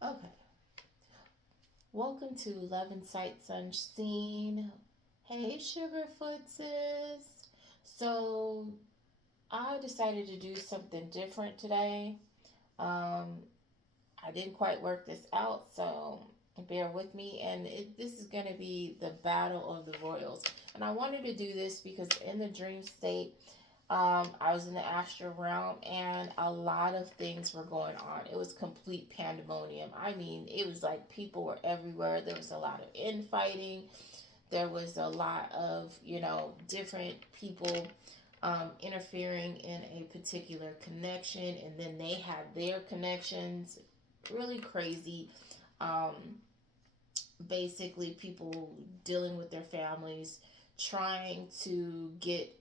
Okay. Welcome to Love and Sight Unseen. Hey, Sugarfoot sis. So, I decided to do something different today. Um, I didn't quite work this out, so bear with me. And this is going to be the Battle of the Royals. And I wanted to do this because in the dream state, I was in the astral realm and a lot of things were going on. It was complete pandemonium. I mean, it was like people were everywhere. There was a lot of infighting. There was a lot of, different people interfering in a particular connection, and then they had their connections. Really crazy. Um, Basically, people dealing with their families, trying to get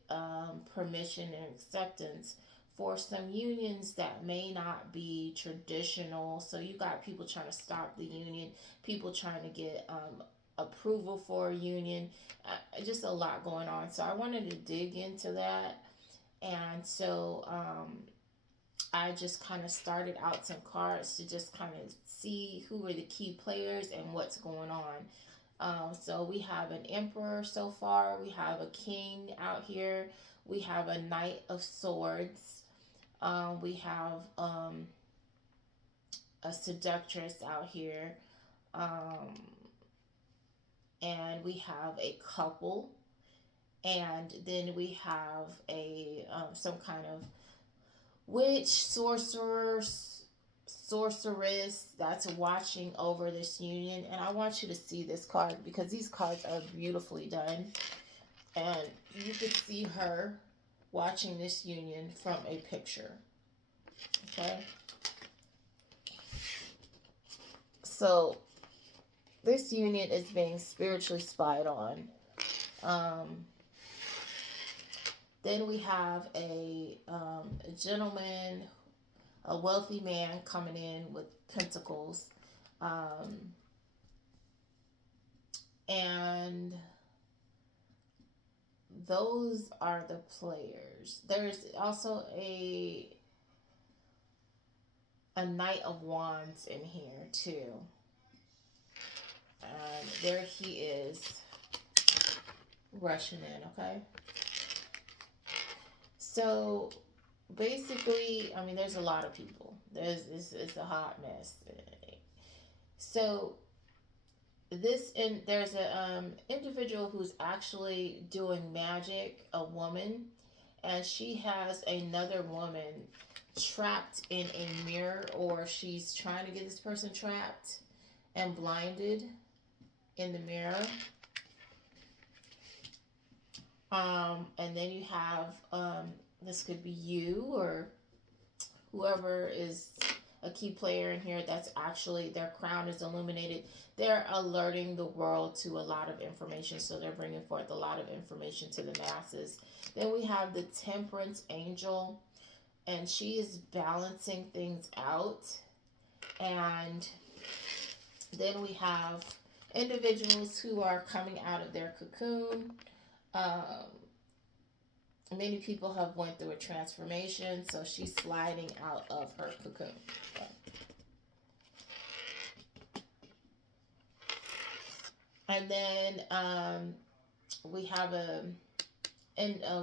permission and acceptance for some unions that may not be traditional. So you got people trying to stop the union, people trying to get approval for a union, just a lot going on. So I wanted to dig into that. And so I just kind of started out some cards to just kind of see who are the key players and what's going on. So we have an emperor so far. We have a king out here. We have a knight of swords. We have a seductress out here. Um, and we have a couple. And then we have a some kind of witch, sorceress that's watching over this union. And I want you to see this card because these cards are beautifully done. And you could see her watching this union from a picture. Okay? So this union is being spiritually spied on. Um, then we have a gentleman, a wealthy man coming in with pentacles. Um, and those are the players. There's also a knight of wands in here too. And there he is rushing in, okay? So basically, I mean, there's a lot of people. It's a hot mess. So there's a individual who's actually doing magic, a woman, and she has another woman trapped in a mirror, or she's trying to get this person trapped and blinded in the mirror. And then you have this could be you or whoever is a key player in here that's actually their crown is illuminated. They're alerting the world to a lot of information, so they're bringing forth a lot of information to the masses. Then we have the temperance angel, and she is balancing things out. And then we have individuals who are coming out of their cocoon. Um, Many people have went through a transformation, so she's sliding out of her cocoon. Okay. And then we have a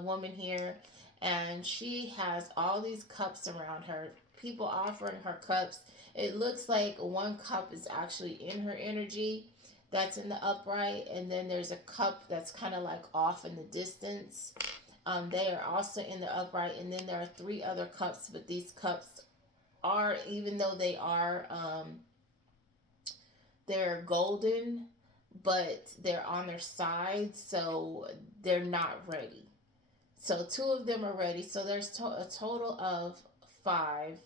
woman here, and she has all these cups around her. People offering her cups. It looks like one cup is actually in her energy, that's in the upright, and then there's a cup that's kind of like off in the distance. They are also in the upright, and then there are three other cups, but these cups are, even though they're golden, but they're on their sides, so they're not ready. So two of them are ready. So there's a total of five.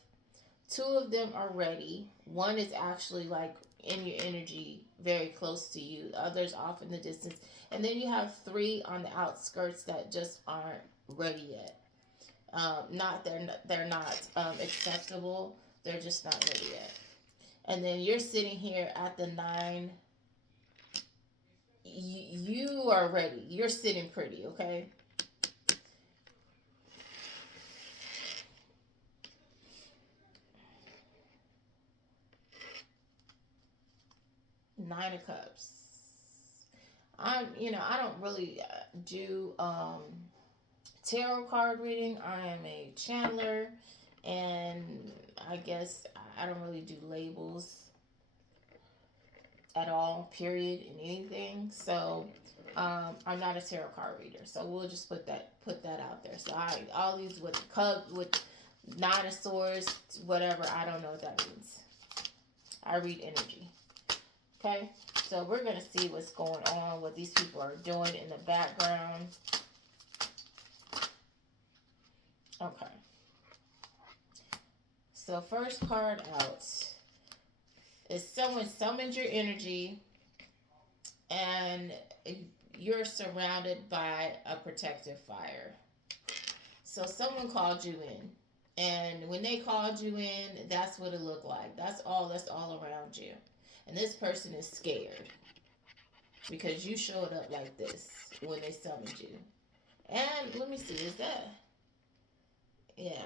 Two of them are ready. One is actually like in your energy, very close to you. The others off in the distance. And then you have three on the outskirts that just aren't ready yet. Not they're not acceptable. They're just not ready yet. And then you're sitting here at the nine. You are ready. You're sitting pretty, okay? Nine of Cups. I don't really do tarot card reading. I am a channeler, and I guess I don't really do labels at all, period, in anything. So I'm not a tarot card reader. So we'll just put that out there. So all these with cup, with nine of swords, whatever, I don't know what that means. I read energy. Okay, so we're gonna see what's going on, what these people are doing in the background. Okay. So first card out is someone summoned your energy, and you're surrounded by a protective fire. So someone called you in, and when they called you in, that's what it looked like. That's all around you. And this person is scared because you showed up like this when they summoned you. And let me see, is that? Yeah.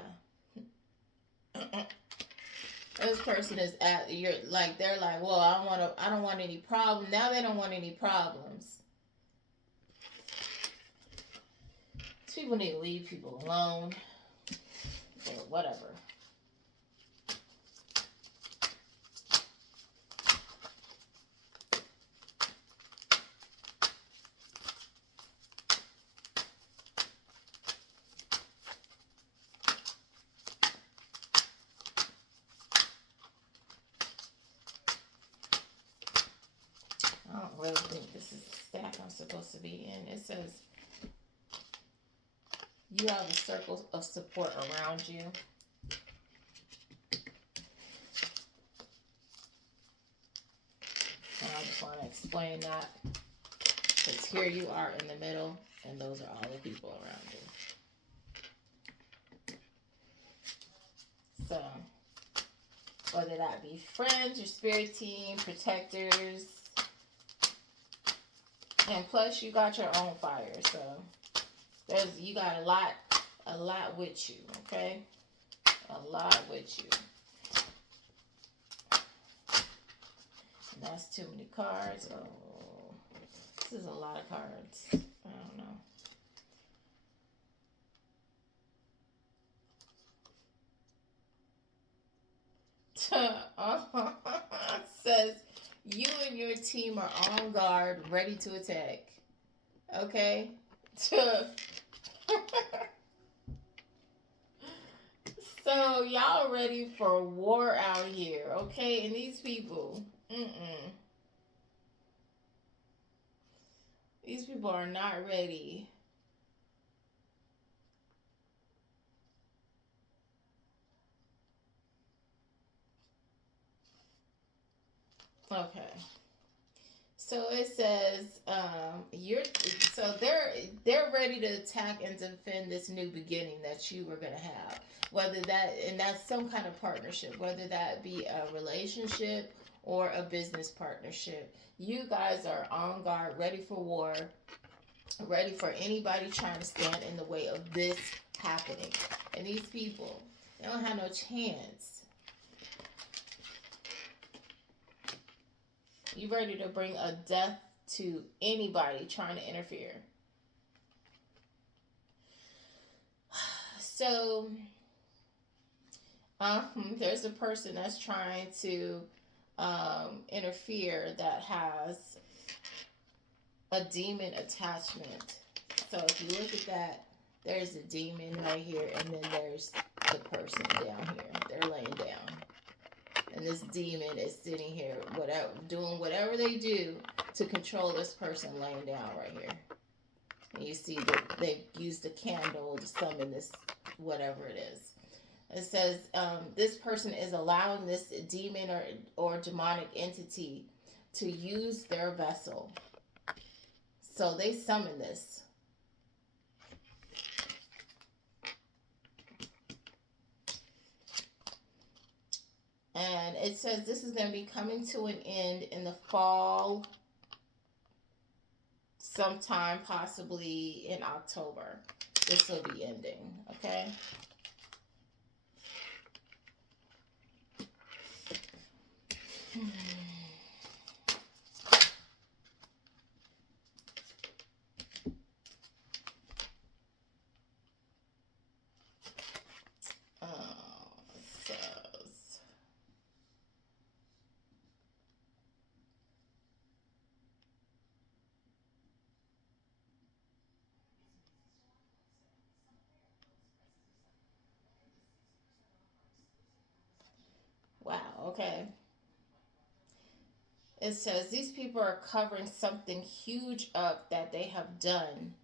This person is they're like, well, I don't want any problem. Now they don't want any problems. These people need to leave people alone or whatever. I don't really think this is the stack I'm supposed to be in. It says you have a circle of support around you. And I just want to explain that. Because here you are in the middle, and those are all the people around you. So, whether that be friends, your spirit team, protectors, and plus you got your own fire, so you got a lot with you, okay? A lot with you. And that's too many cards. Oh, this is a lot of cards. I don't know. Says you and your team are on guard, ready to attack. Okay? So y'all ready for war out here, okay? And these people, these people are not ready. Okay. So it says they're ready to attack and defend this new beginning that you were gonna have. That's some kind of partnership, whether that be a relationship or a business partnership. You guys are on guard, ready for war, ready for anybody trying to stand in the way of this happening. And these people, they don't have no chance. You ready to bring a death to anybody trying to interfere. So, there's a person that's trying to interfere that has a demon attachment. So if you look at that, there's a demon right here, and then there's the person down here. They're laying down. And this demon is sitting here, doing whatever they do to control this person laying down right here. And you see that they've used a candle to summon this, whatever it is. It says this person is allowing this demon or demonic entity to use their vessel. So they summon this. And it says this is going to be coming to an end in the fall, sometime possibly in October. This will be ending, okay? Okay. It says these people are covering something huge up that they have done.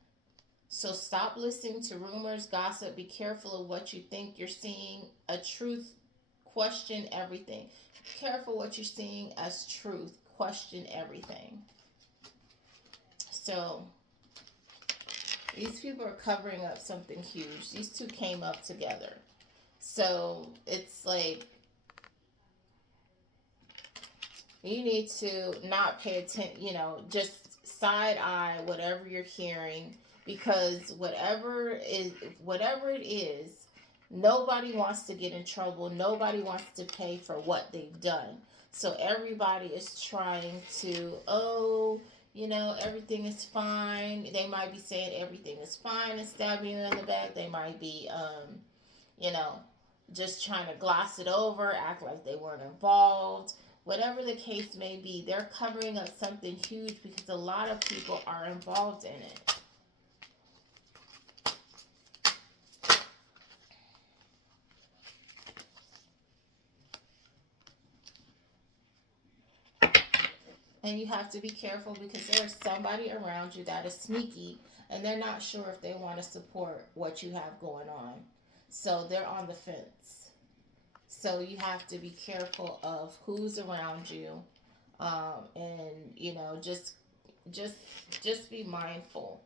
So stop listening to rumors, gossip. Be careful of what you think you're seeing. A truth. Question everything. Be careful what you're seeing as truth. Question everything. So these people are covering up something huge. These two came up together. So it's like you need to not pay attention, just side eye whatever you're hearing, because whatever it is, nobody wants to get in trouble. Nobody wants to pay for what they've done. So everybody is trying to, everything is fine. They might be saying everything is fine and stabbing you in the back. They might be, you know, just trying to gloss it over, act like they weren't involved. Whatever the case may be, they're covering up something huge because a lot of people are involved in it. And you have to be careful because there's somebody around you that is sneaky and they're not sure if they want to support what you have going on. So they're on the fence. So you have to be careful of who's around you, and just be mindful,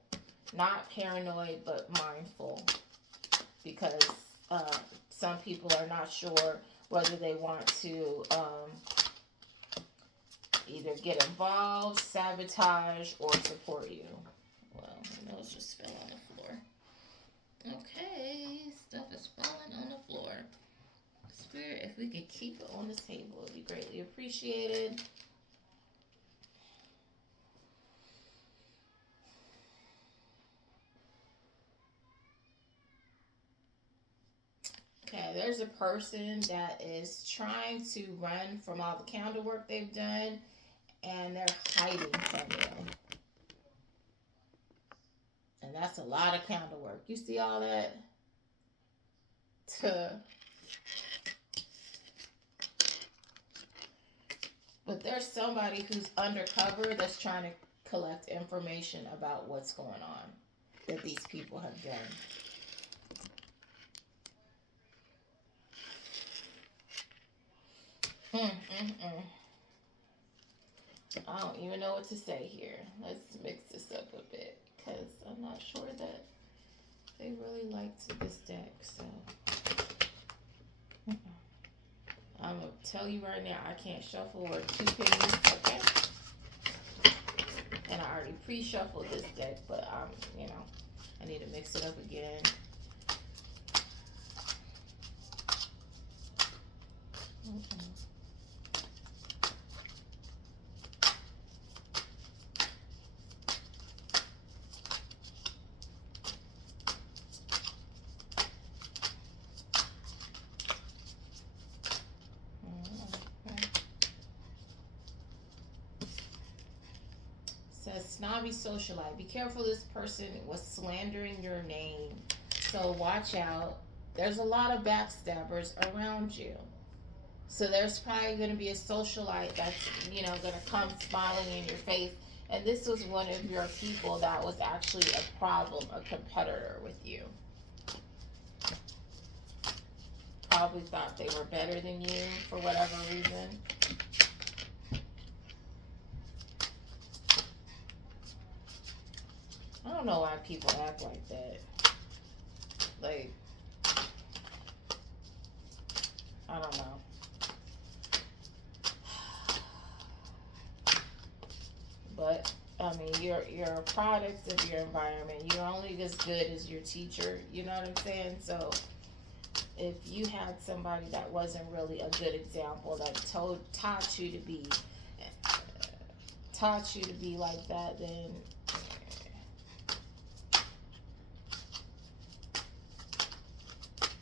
not paranoid, but mindful, because some people are not sure whether they want to either get involved, sabotage, or support you. Well, my nose just fell on the floor. Okay, stuff is falling on the floor. Spirit, if we could keep it on the table, it'd be greatly appreciated. Okay, there's a person that is trying to run from all the candle work they've done, and they're hiding from you. And that's a lot of candle work. You see all that? But there's somebody who's undercover that's trying to collect information about what's going on that these people have done. I don't even know what to say here. Let's mix this up a bit because I'm not sure that they really liked this deck. So I'm going to tell you right now, I can't shuffle or two pennies, okay? And I already pre-shuffled this deck, but I need to mix it up again. Says snobby socialite. Be careful, this person was slandering your name. So watch out. There's a lot of backstabbers around you. So there's probably going to be a socialite that's, going to come smiling in your face. And this was one of your people that was actually a problem, a competitor with you. Probably thought they were better than you for whatever reason. I don't know why people act like that. Like, I don't know. But I mean, you're a product of your environment. You're only as good as your teacher. You know what I'm saying? So if you had somebody that wasn't really a good example, that taught you to be like that, then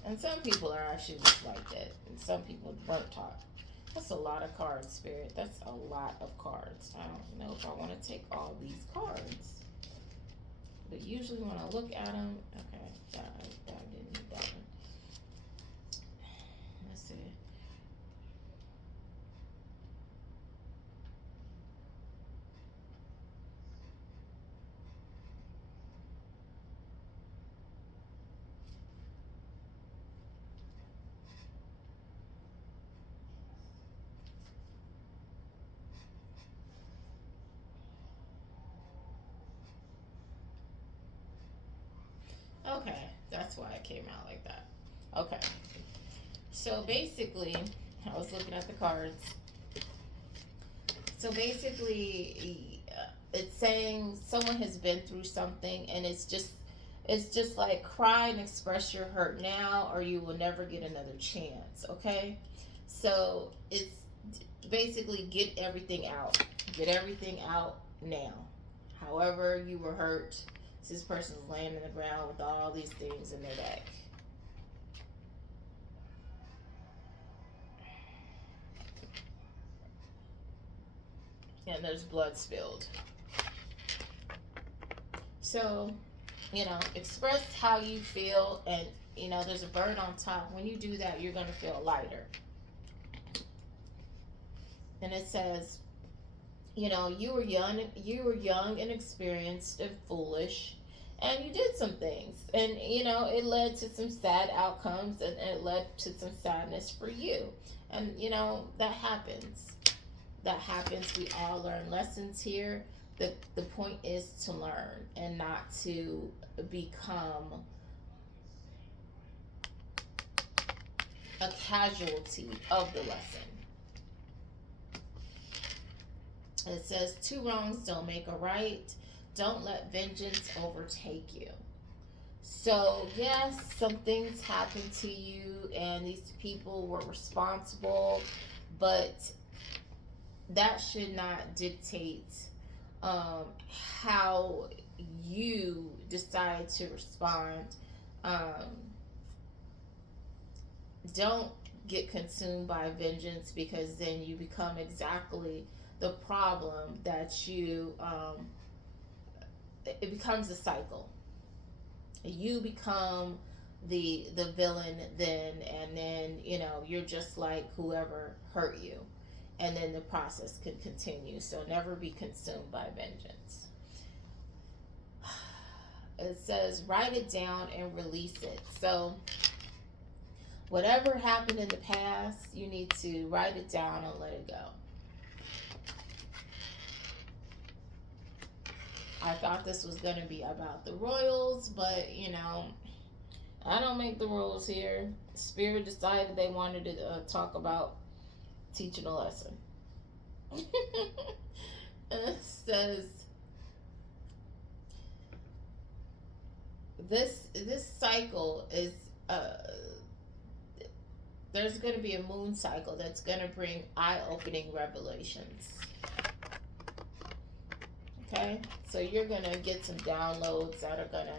and some people are actually just like that, and some people weren't taught. That's a lot of cards, Spirit. That's a lot of cards. I don't know if I want to take all these cards. But usually when I look at them, okay, I didn't need that one. Let's see. Okay, that's why it came out like that. Okay, so basically, I was looking at the cards. So basically, it's saying someone has been through something, and it's just like cry and express your hurt now, or you will never get another chance. Okay, so it's basically get everything out now. However you were hurt, this person's laying in the ground with all these things in their deck. And there's blood spilled. So, express how you feel, and there's a bird on top. When you do that, you're going to feel lighter. And it says, you were young and experienced and foolish, and you did some things, and it led to some sad outcomes, and it led to some sadness for you. And that happens. We all learn lessons here. The point is to learn and not to become a casualty of the lesson. It says, two wrongs don't make a right. Don't let vengeance overtake you. So, yes, some things happened to you, and these people were responsible, but that should not dictate how you decide to respond. Um, don't get consumed by vengeance, because then you become exactly the problem that it becomes a cycle. You become the villain then, and then you're just like whoever hurt you, and then the process could continue. So never be consumed by vengeance. It says write it down and release it. So whatever happened in the past, you need to write it down and let it go. I thought this was going to be about the royals, but I don't make the rules here. Spirit decided they wanted to talk about teaching a lesson. It says this cycle is there's going to be a moon cycle that's going to bring eye-opening revelations. Okay, so you're going to get some downloads that are going to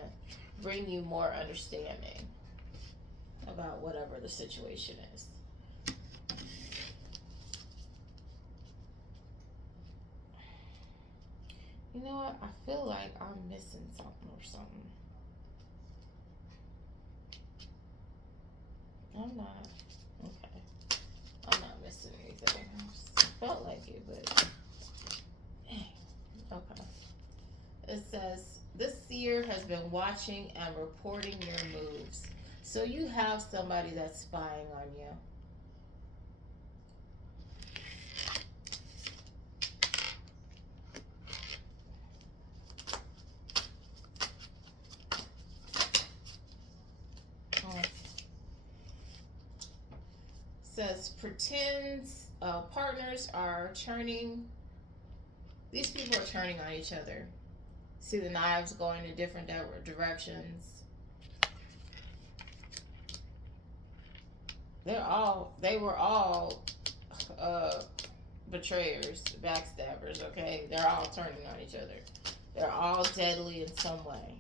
bring you more understanding about whatever the situation is. You know what? I feel like I'm missing something or something. I'm not. Okay. I'm not missing anything. I felt like it, but okay. It says, this seer has been watching and reporting your moves. So you have somebody that's spying on you. Says pretends partners are turning. These people are turning on each other. See the knives going in different directions. They were all betrayers, backstabbers. Okay, they're all turning on each other. They're all deadly in some way.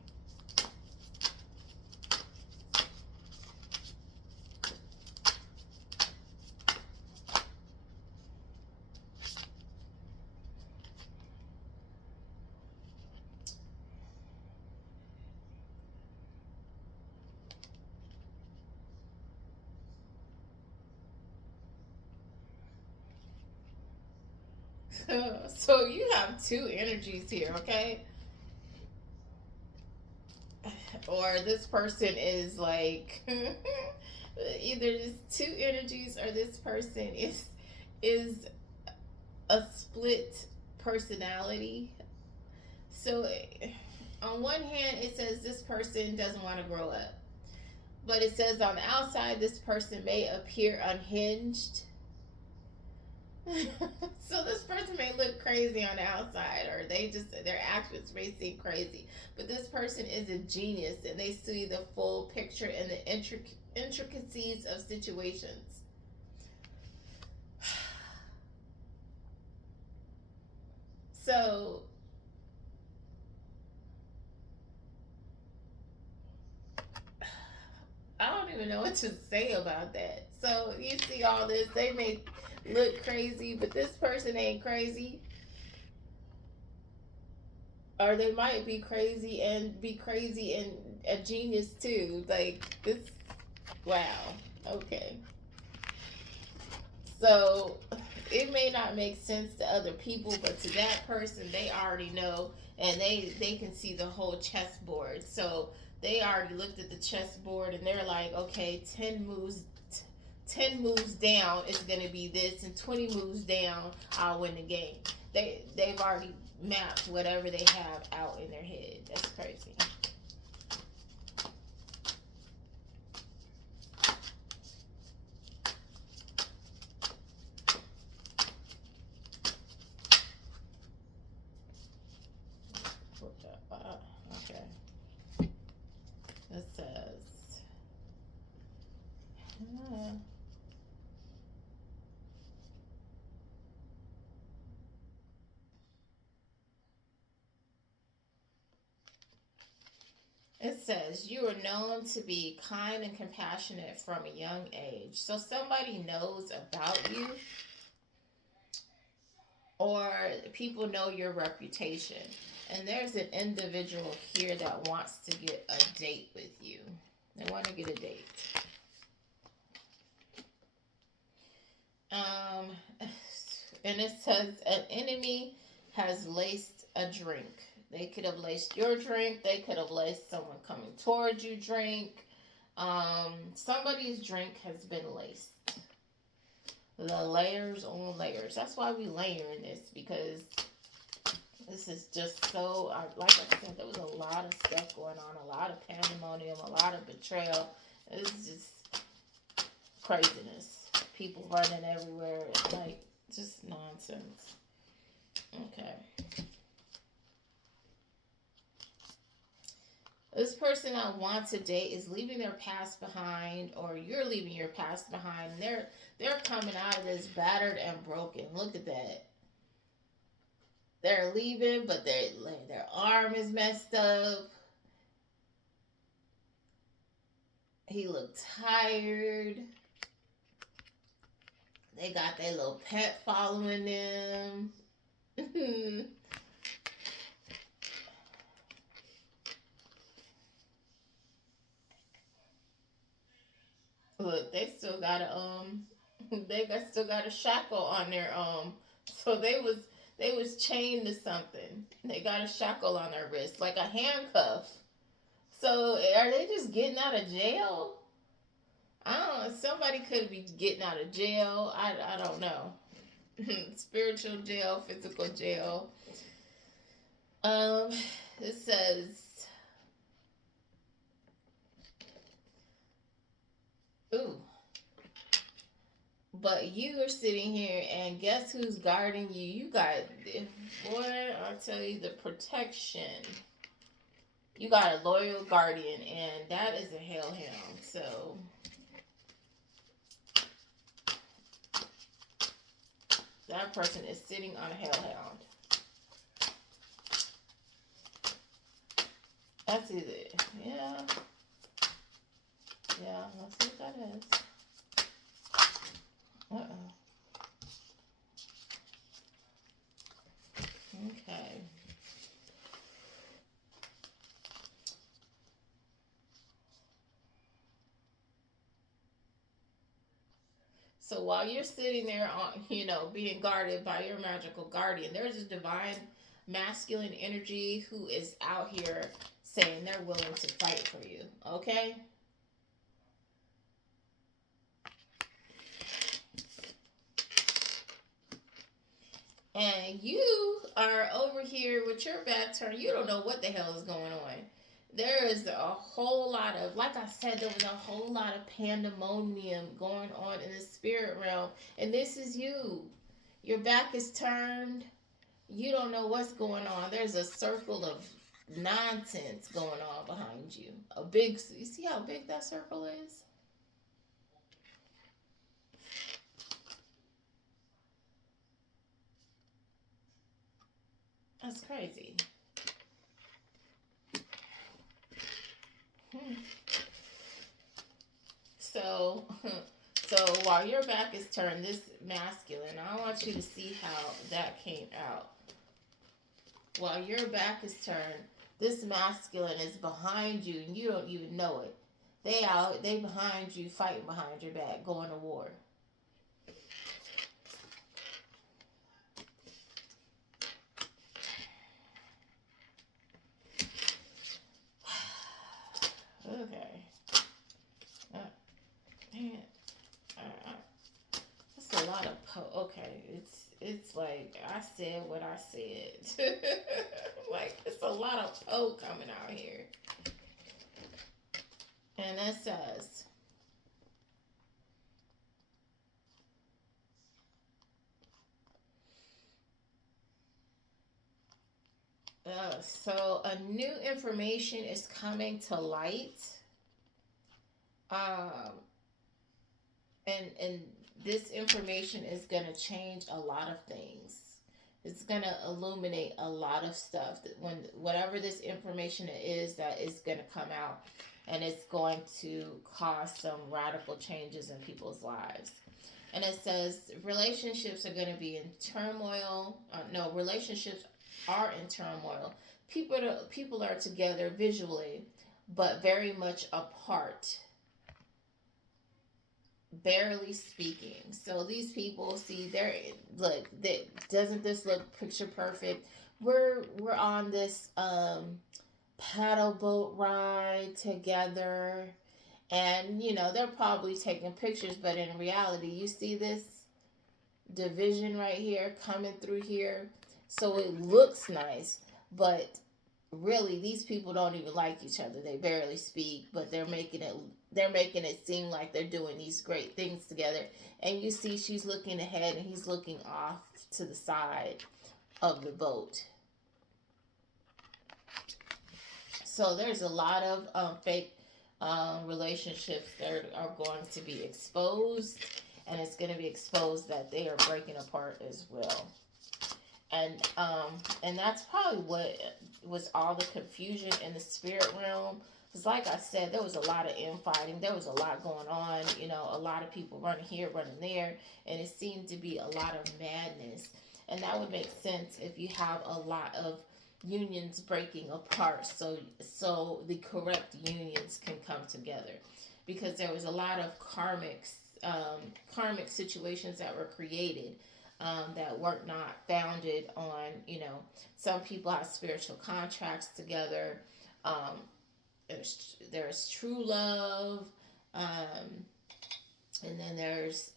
So you have two energies here, okay? Or this person is like either there's two energies, or this person is a split personality. So On one hand, it says this person doesn't want to grow up. But it says on the outside, this person may appear unhinged. So this person may look crazy on the outside, or their actions may seem crazy. But this person is a genius, and they see the full picture and the intricacies of situations. So I don't even know what to say about that. So you see all this, they may look crazy, but this person ain't crazy. Or they might be crazy and a genius too. Like this, wow. Okay. So it may not make sense to other people, but to that person, they already know, and they can see the whole chessboard. So they already looked at the chessboard, and they're like, okay, 10 moves down, it's gonna be this, and 20 moves down, I'll win the game. They've already mapped whatever they have out in their head. That's crazy. Okay. It says, it says, you are known to be kind and compassionate from a young age. So somebody knows about you, or people know your reputation. And there's an individual here that wants to get a date with you. They want to get a date. And it says an enemy has laced a drink. They could have laced your drink. They could have laced someone coming towards you drink. Somebody's drink has been laced. The layers on layers. That's why we layer in this, because this is just so, like I said, there was a lot of stuff going on, a lot of pandemonium, a lot of betrayal. It's just craziness. People running everywhere, like, just nonsense. Okay. This person I want to date is leaving their past behind, or you're leaving your past behind. They're coming out of this battered and broken. Look at that. They're leaving, but their arm is messed up. He looked tired. They got their little pet following them. Look, they still got a shackle on their so they was chained to something. They got a shackle on their wrist, like a handcuff. So are they just getting out of jail? I don't know. Somebody could be getting out of jail. I don't know. Spiritual jail, physical jail. Um, it says, ooh. But you are sitting here, and guess who's guarding you? You got, boy, I'll tell you, the protection. You got a loyal guardian, and that is a hellhound. So that person is sitting on a hellhound. That's either, yeah. Yeah, let's see what that is. Uh-oh. Okay. So while you're sitting there on, being guarded by your magical guardian, there's a divine masculine energy who is out here saying they're willing to fight for you. Okay? And you are over here with your back turned. You don't know what the hell is going on. There is a whole lot of, like I said, there was a whole lot of pandemonium going on in the spirit realm. And this is you. Your back is turned. You don't know what's going on. There's a circle of nonsense going on behind you. A big, you see how big that circle is? That's crazy. Hmm. So, so while your back is turned, this masculine, I want you to see how that came out. While your back is turned, this masculine is behind you and you don't even know it. They behind you, fighting behind your back, going to war. Okay. Uh, man, uh, that's a lot of okay. It's like I said what I said. Like it's a lot of coming out here, and that says so a new information is coming to light. Um, and this information is going to change a lot of things. It's going to illuminate a lot of stuff that when whatever this information is that is going to come out, and it's going to cause some radical changes in people's lives. And it says relationships are going to be in turmoil. No, relationships are in turmoil. People are together visually, but very much apart, barely speaking. So these people see they're look. They, doesn't this look picture perfect? We're on this paddle boat ride together, and they're probably taking pictures, but in reality, you see this division right here coming through here. So it looks nice, but really these people don't even like each other. They barely speak, but they're making it seem like they're doing these great things together. And you see she's looking ahead and he's looking off to the side of the boat. So there's a lot of fake relationships that are going to be exposed, and it's going to be exposed that they are breaking apart as well. And that's probably what was all the confusion in the spirit realm. Because, like I said, there was a lot of infighting. There was a lot going on. A lot of people running here, running there, and it seemed to be a lot of madness. And that would make sense if you have a lot of unions breaking apart, so the correct unions can come together. Because there was a lot of karmic situations that were created that were not founded on, some people have spiritual contracts together. Um, there's true love, and then there's,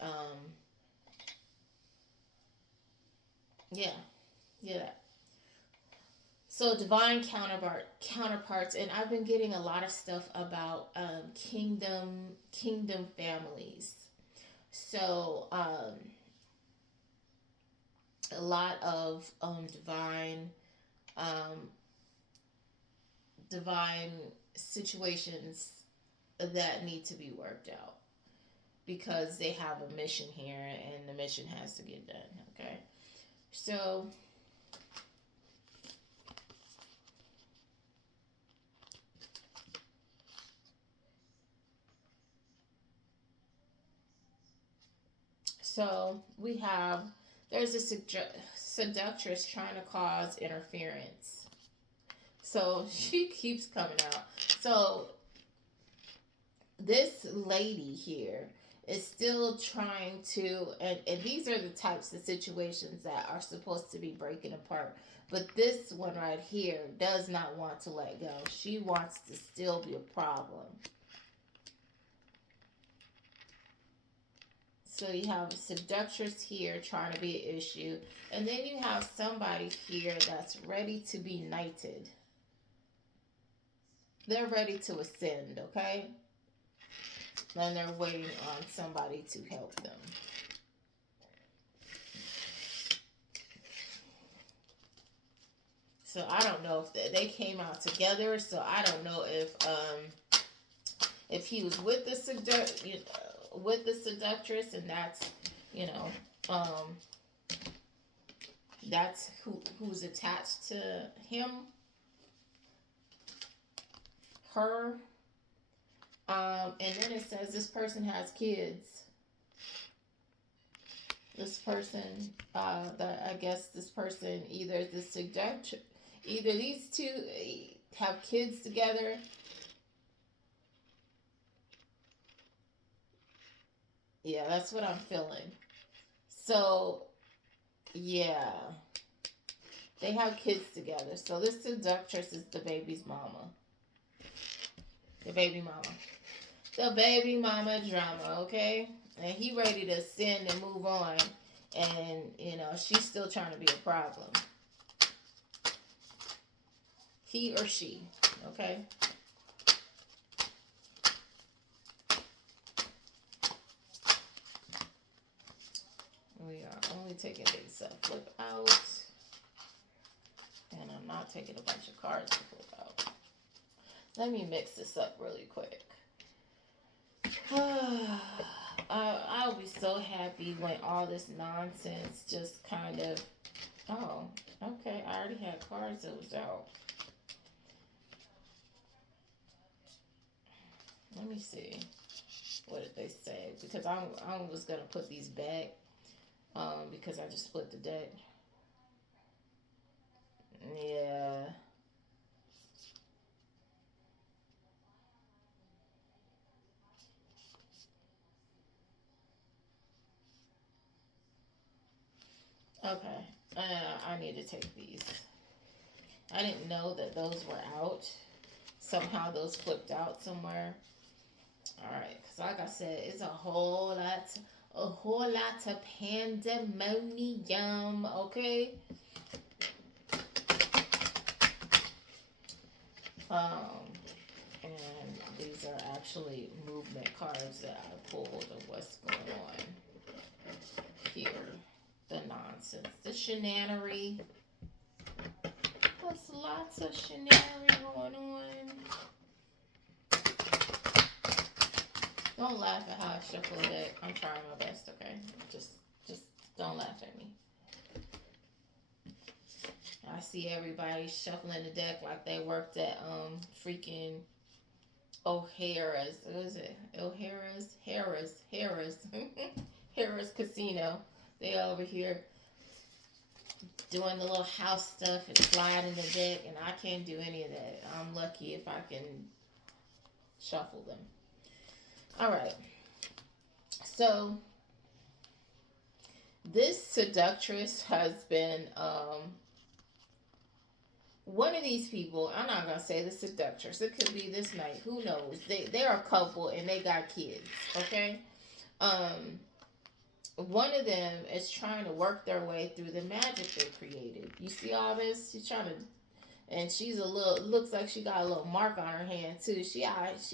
yeah, yeah. So divine counterparts, and I've been getting a lot of stuff about kingdom families. So a lot of um, divine situations that need to be worked out because they have a mission here and the mission has to get done. Okay, so we have there's a seductress trying to cause interference. So she keeps coming out. So this lady here is still trying to, and these are the types of situations that are supposed to be breaking apart. But this one right here does not want to let go. She wants to still be a problem. So you have a seductress here trying to be an issue. And then you have somebody here that's ready to be knighted. They're ready to ascend, okay? And they're waiting on somebody to help them. So I don't know if they came out together. So I don't know if he was with the seductress, and that's, you know, that's who's attached to him, her. And then it says this person has kids. This person, that I guess this person, either the seductress, either these two have kids together. Yeah, that's what I'm feeling. So, yeah, they have kids together. So this seductress is the baby's mama. The baby mama. The baby mama drama, okay? And he ready to sin and move on. And, you know, she's still trying to be a problem. He or she, okay? We are only taking these flip out. And I'm not taking a bunch of cards to flip out. Let me mix this up really quick. I'll be so happy when all this nonsense just kind of... Oh, okay. I already had cards that was out. Let me see. What did they say? Because I was going to put these back. Because I just split the deck. Yeah. Okay. I need to take these. I didn't know that those were out. Somehow those flipped out somewhere. Alright, because like I said, it's a whole lot of pandemonium, okay? And these are actually movement cards that I pulled of what's going on here. The nonsense, the shenanery. There's lots of shenanery going on. Don't laugh at how I shuffle the deck. I'm trying my best, okay? Just don't laugh at me. I see everybody shuffling the deck like they worked at freaking O'Hara's. What is it? Harris Harris Casino. They over here doing the little house stuff and sliding the deck, and I can't do any of that. I'm lucky if I can shuffle them. All right. So this seductress has been one of these people. I'm not gonna say the seductress. It could be this night. Who knows? They're a couple and they got kids. Okay. One of them is trying to work their way through the magic they created. You see all this? She's trying to, and she's a little. Looks like she got a little mark on her hand too. She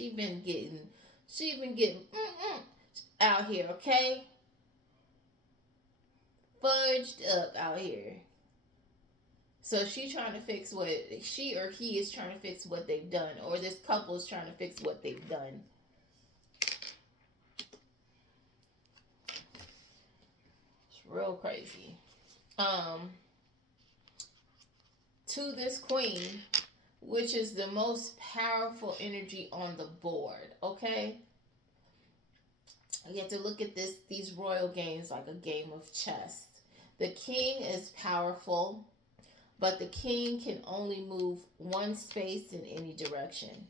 been getting out here. Okay. Fudged up out here. So she trying to fix what she or he is trying to fix what they've done, or this couple is trying to fix what they've done. It's real crazy. To this queen, which is the most powerful energy on the board. Okay, you have to look at these royal games like a game of chess. The king is powerful, but the king can only move one space in any direction.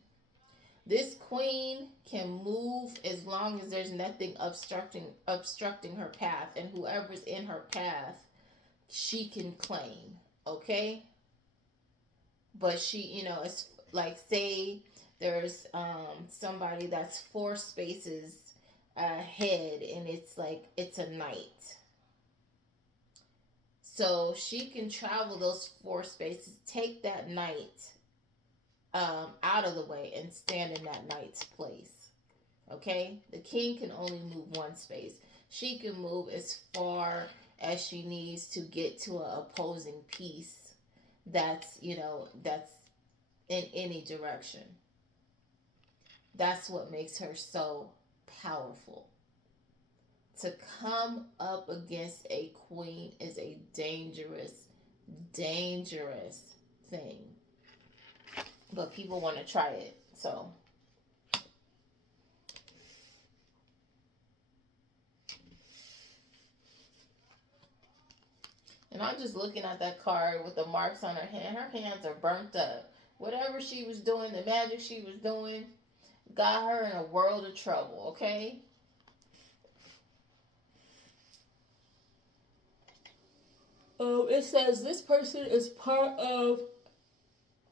This queen can move as long as there's nothing obstructing her path, and whoever's in her path, she can claim. Okay? But she, it's like, say there's somebody that's 4 spaces ahead, and it's like it's a night. So she can travel those four spaces, take that knight out of the way, and stand in that knight's place. Okay? The king can only move one space. She can move as far as she needs to get to an opposing piece that's in any direction. That's what makes her so powerful. To come up against a queen is a dangerous, dangerous thing. But people want to try it. So, and I'm just looking at that card with the marks on her hand. Her hands are burnt up. Whatever she was doing, the magic she was doing, got her in a world of trouble, okay? It says this person is part of.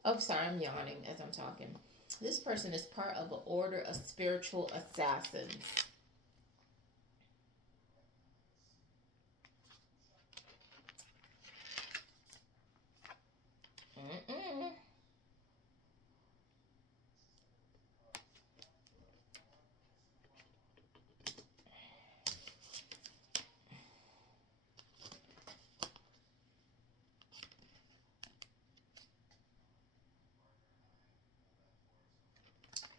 Oh, sorry, I'm yawning as I'm talking. This person is part of an order of spiritual assassins. Mm-mm.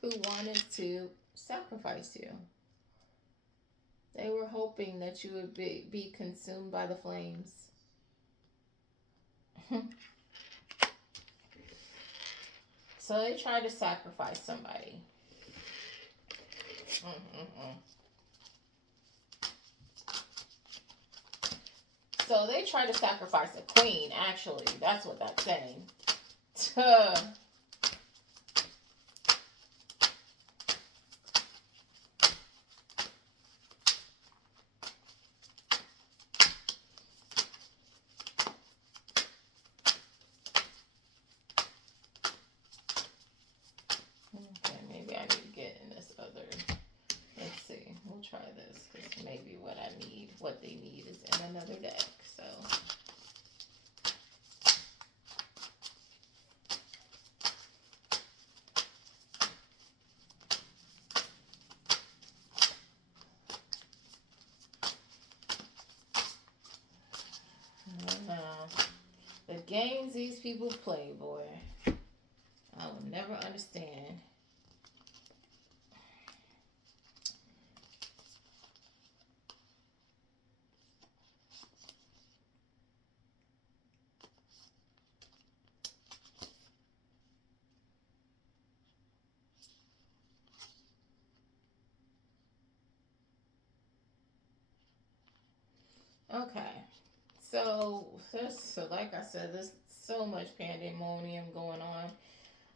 Who wanted to sacrifice you. They were hoping that you would be consumed by the flames. So they tried to sacrifice somebody. Mm-mm-mm. So they tried to sacrifice a queen, actually. That's what that's saying. Okay, maybe I need to get in this other. Let's see. We'll try this because maybe what they need is in another deck. So. The games these people play, boy, I will never understand. Okay, so like I said, there's so much pandemonium going on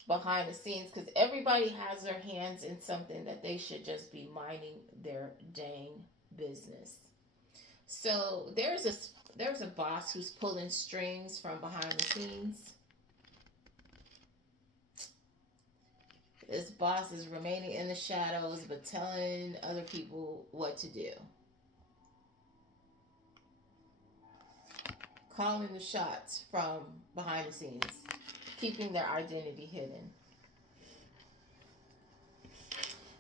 behind the scenes because everybody has their hands in something that they should just be minding their dang business. So there's a boss who's pulling strings from behind the scenes. This boss is remaining in the shadows but telling other people what to do, calling the shots from behind the scenes, keeping their identity hidden.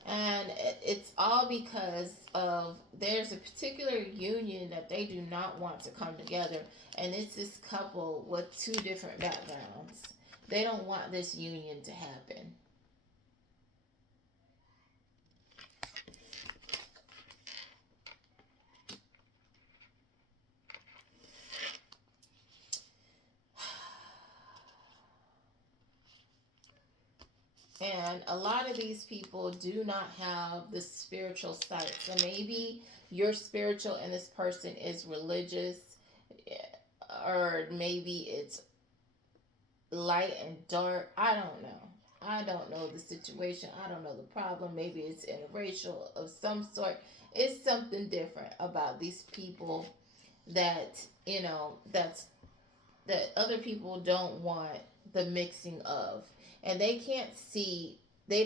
And it's all because of there's a particular union that they do not want to come together, and it's this couple with two different backgrounds. They don't want this union to happen. And a lot of these people do not have the spiritual sight. So maybe you're spiritual and this person is religious, or maybe it's light and dark. I don't know. I don't know the situation. I don't know the problem. Maybe it's interracial of some sort. It's something different about these people that, that other people don't want the mixing of. And they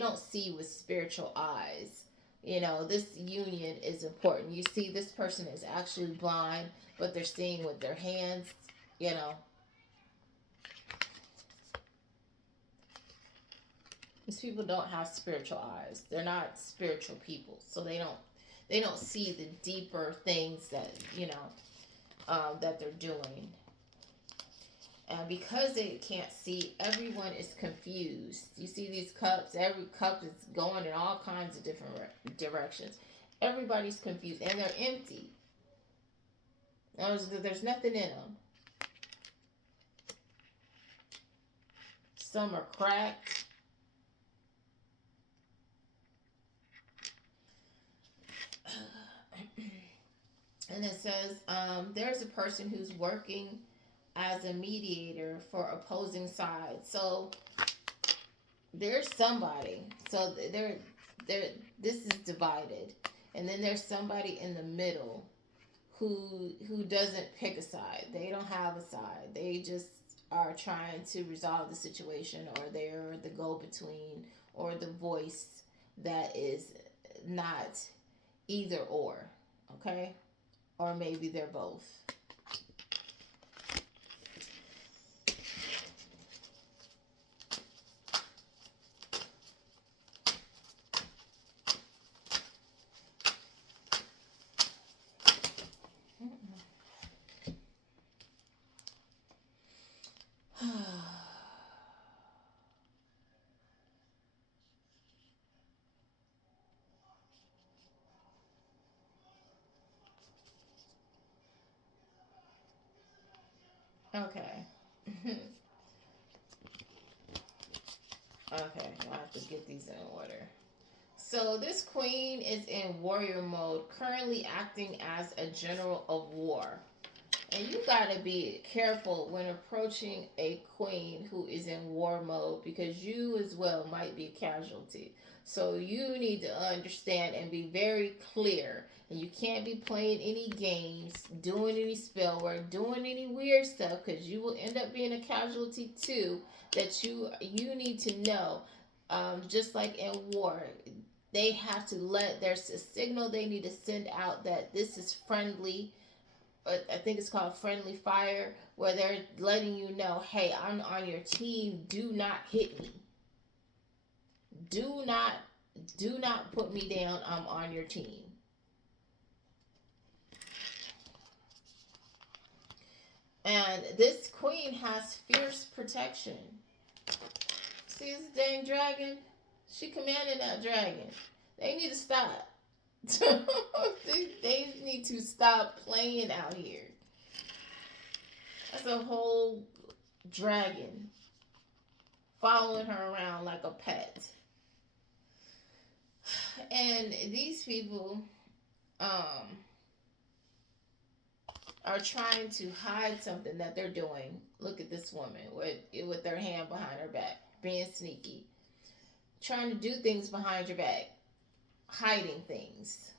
don't see with spiritual eyes. This union is important. You see, this person is actually blind, but they're seeing with their hands. You know, these people don't have spiritual eyes. They're not spiritual people, so they don't see the deeper things that that they're doing. And because they can't see, everyone is confused. You see these cups, every cup is going in all kinds of different directions. Everybody's confused and they're empty. There's nothing in them. Some are cracked. And it says there's a person who's working as a mediator for opposing sides. So there's somebody. So this is divided, and then there's somebody in the middle who doesn't pick a side. They don't have a side. They just are trying to resolve the situation, or they're the go between, or the voice that is not either or. Okay, or maybe they're both. Okay. Okay, I have to get these in order. So this queen is in warrior mode, currently acting as a general of war. And you gotta be careful when approaching a queen who is in war mode, because you as well might be a casualty. So you need to understand and be very clear. And you can't be playing any games, doing any spell work, doing any weird stuff, because you will end up being a casualty too. That you need to know. Just like in war, they have to there's a signal they need to send out that this is friendly. I think it's called friendly fire, where they're letting you know, hey, I'm on your team. Do not hit me. Do not put me down. I'm on your team. And this queen has fierce protection. See this dang dragon? She commanded that dragon. They need to stop. they need to stop playing out here. That's a whole dragon following her around like a pet. And these people are trying to hide something that they're doing. Look at this woman with their hand behind her back, being sneaky, trying to do things behind your back, hiding things.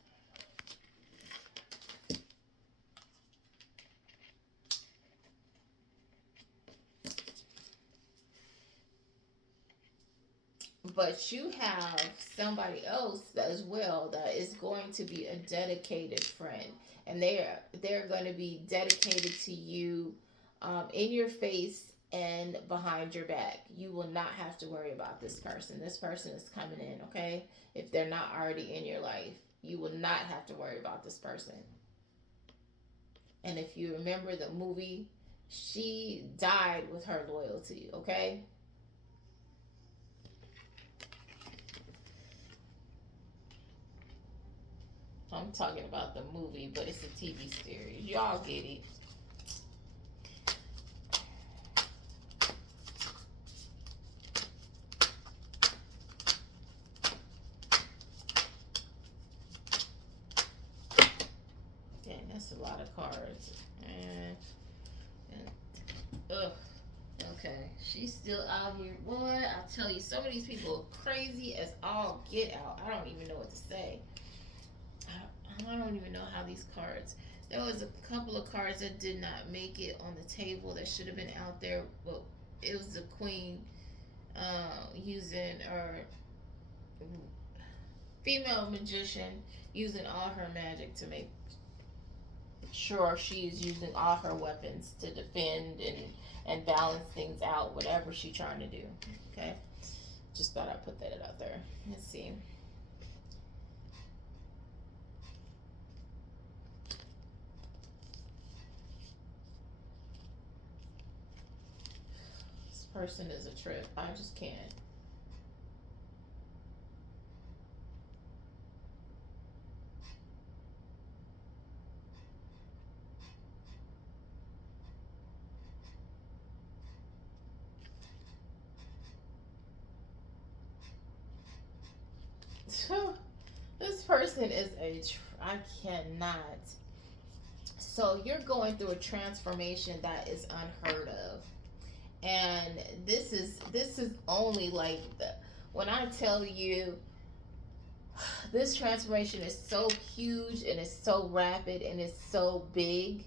But you have somebody else as well that is going to be a dedicated friend, and they're going to be dedicated to you, in your face and behind your back. You will not have to worry about this person. This person is coming in, okay? If they're not already in your life, you will not have to worry about this person. And if you remember the movie, she died with her loyalty, okay? I'm talking about the movie, but it's a TV series. Y'all get it. Dang, that's a lot of cards. Ugh. Okay, she's still out here. Boy, I tell you, some of these people are crazy as all get out. I don't even know what to say. I don't even know how these cards. There was a couple of cards that did not make it on the table that should have been out there, but it was the queen using, or Female magician using all her magic to make sure she's using all her weapons to defend and balance things out, whatever she's trying to do. Okay, just thought I'd put that out there. Let's see. This person is a trip. I just can't. This person is I cannot. So you're going through a transformation that is unheard of. And this is only like the when I tell you this transformation is so huge and it's so rapid and it's so big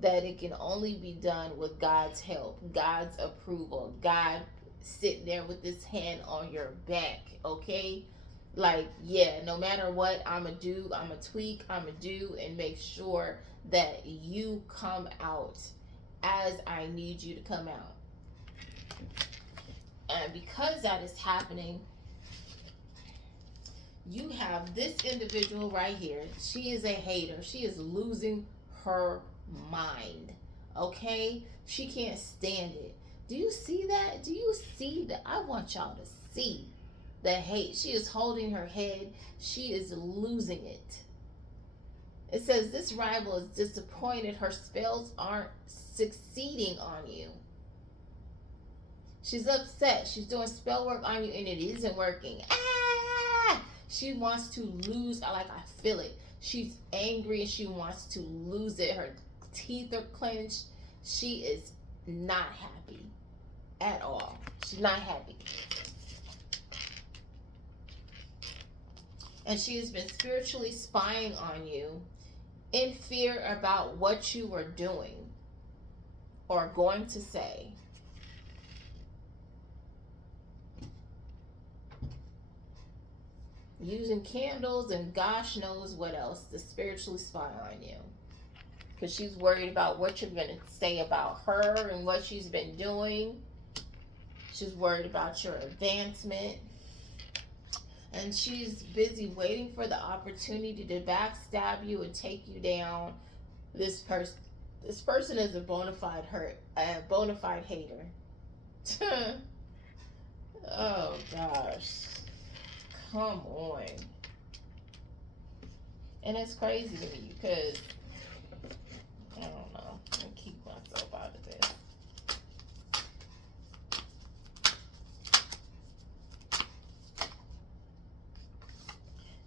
that it can only be done with God's help, God's approval, God sitting there with his hand on your back, okay? Like, yeah, no matter what I'ma do, I'ma tweak, I'ma do, and make sure that you come out as I need you to come out. And because that is happening, you have this individual right here. She is a hater. She is losing her mind. Okay? She can't stand it. Do you see that? Do you see that? I want y'all to see the hate. She is holding her head. She is losing it. It says this rival is disappointed her spells aren't succeeding on you. She's upset. She's doing spell work on you and it isn't working. Ah! She wants to lose. I feel it. She's angry and she wants to lose it. Her teeth are clenched. She is not happy at all. She's not happy. And she has been spiritually spying on you in fear about what you were doing or going to say. Using candles and gosh knows what else to spiritually spy on you. Because she's worried about what you're going to say about her and what she's been doing. She's worried about your advancement. And she's busy waiting for the opportunity to backstab you and take you down. This person is a bona fide hater. Oh gosh. Come on. And it's crazy to me because I don't know. I'm gonna keep myself out of this.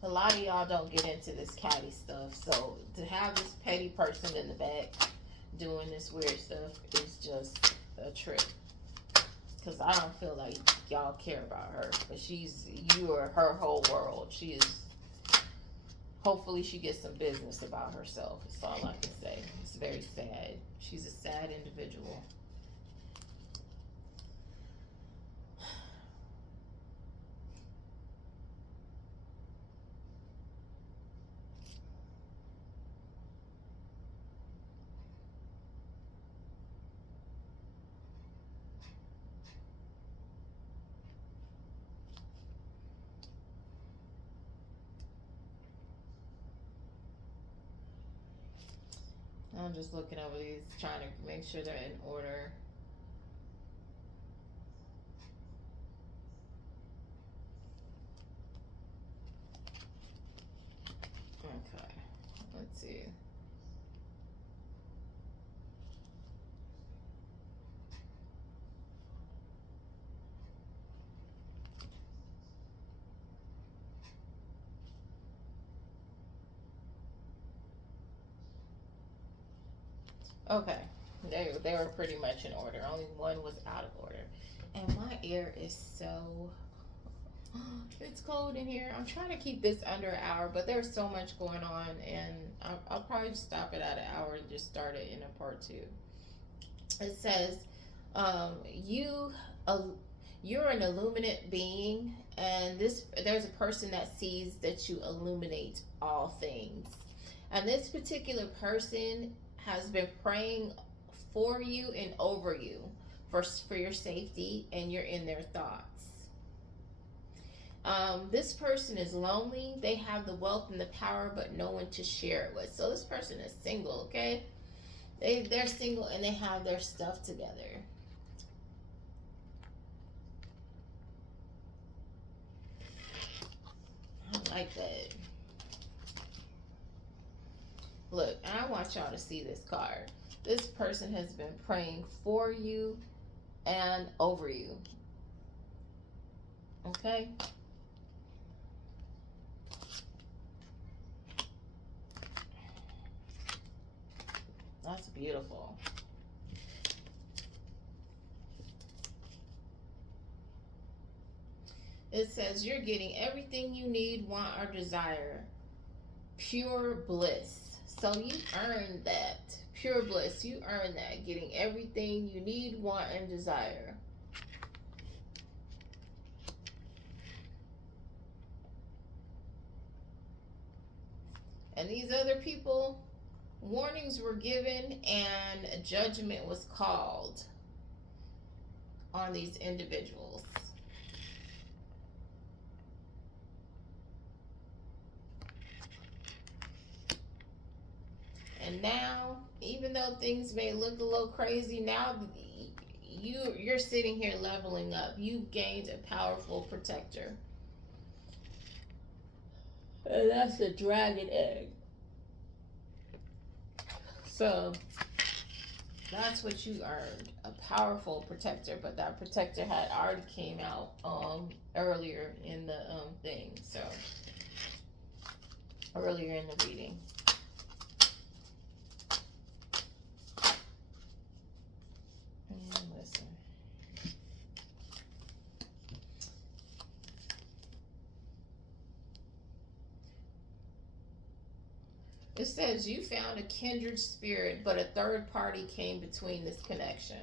A lot of y'all don't get into this catty stuff. So to have this petty person in the back doing this weird stuff is just a trip. Because I don't feel like y'all care about her. But you are her whole world. She is, hopefully she gets some business about herself. That's all I can say. It's very sad. She's a sad individual. I'm just looking over these, trying to make sure they're in order. Okay, let's see. Okay, they were pretty much in order. Only one was out of order. And my ear is so, it's cold in here. I'm trying to keep this under an hour, but there's so much going on, and I'll probably just stop it at an hour and just start it in a part two. It says, you You're an illuminate being, and there's a person that sees that you illuminate all things. And this particular person has been praying for you and over you for your safety, and you're in their thoughts. This person is lonely. They have the wealth and the power, but no one to share it with. So this person is single, okay? They're single and they have their stuff together. I like that. Look, I want y'all to see this card. This person has been praying for you and over you. Okay? That's beautiful. It says you're getting everything you need, want, or desire. Pure bliss. So you earned that. Pure bliss. You earned that. Getting everything you need, want, and desire. And these other people, warnings were given and judgment was called on these individuals. And now, even though things may look a little crazy, now you're sitting here leveling up. You've gained a powerful protector. And that's the dragon egg. So that's what you earned, a powerful protector. But that protector had already came out earlier in the thing. So earlier in the reading. And listen. It says you found a kindred spirit, but a third party came between this connection.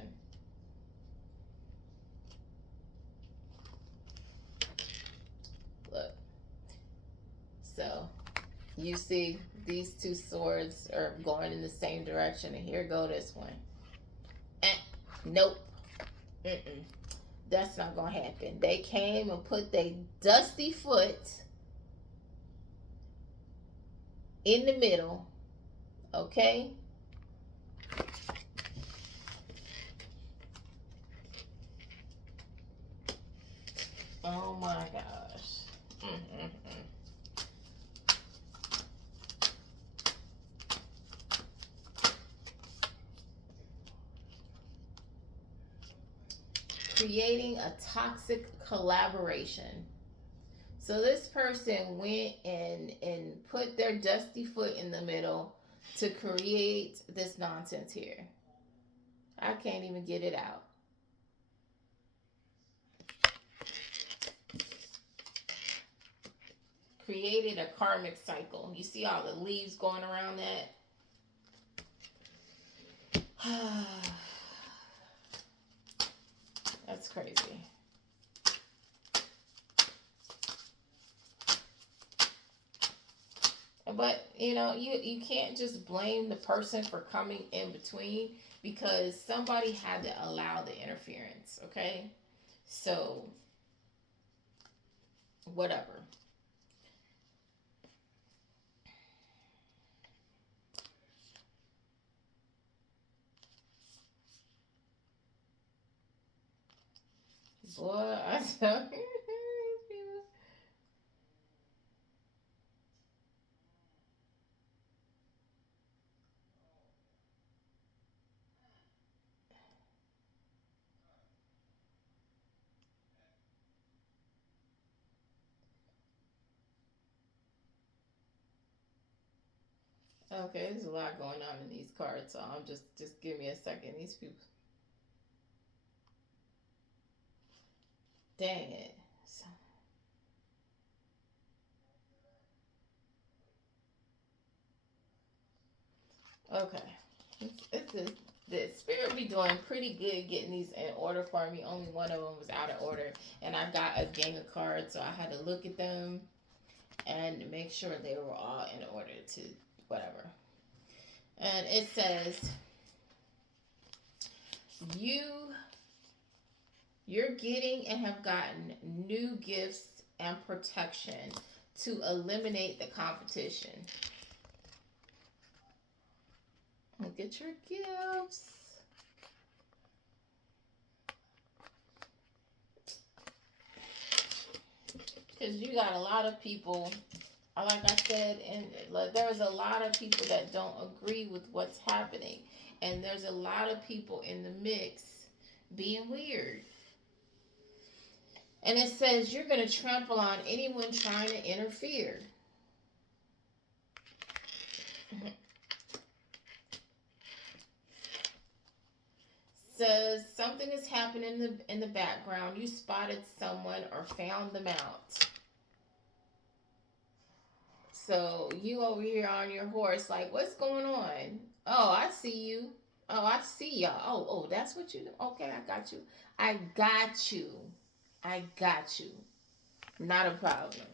Look. So, you see these two swords are going in the same direction, and here go this one. Nope. That's not going to happen. They came and put their dusty foot in the middle, okay? Oh my gosh. Creating a toxic collaboration. So this person went and put their dusty foot in the middle to create this nonsense here. I can't even get it out. Created a karmic cycle. You see all the leaves going around that? That's crazy. But you can't just blame the person for coming in between, because somebody had to allow the interference, okay? So whatever. Boy, I tell you. Okay, there's a lot going on in these cards, so I'm just give me a second. These people, dang it. So, okay, it's the spirit be doing pretty good getting these in order for me. Only one of them was out of order, and I got a gang of cards, so I had to look at them and make sure they were all in order to whatever. And it says you you're getting and have gotten new gifts and protection to eliminate the competition. Look at your gifts. Because you got a lot of people, like I said, and there's a lot of people that don't agree with what's happening. And there's a lot of people in the mix being weird. And it says you're going to trample on anyone trying to interfere. Says something is happening in the background. You spotted someone or found them out. So you over here on your horse, like, what's going on? Oh, I see you. Oh, I see y'all. Oh, that's what you do. Okay, I got you. I got you. I got you. Not a problem.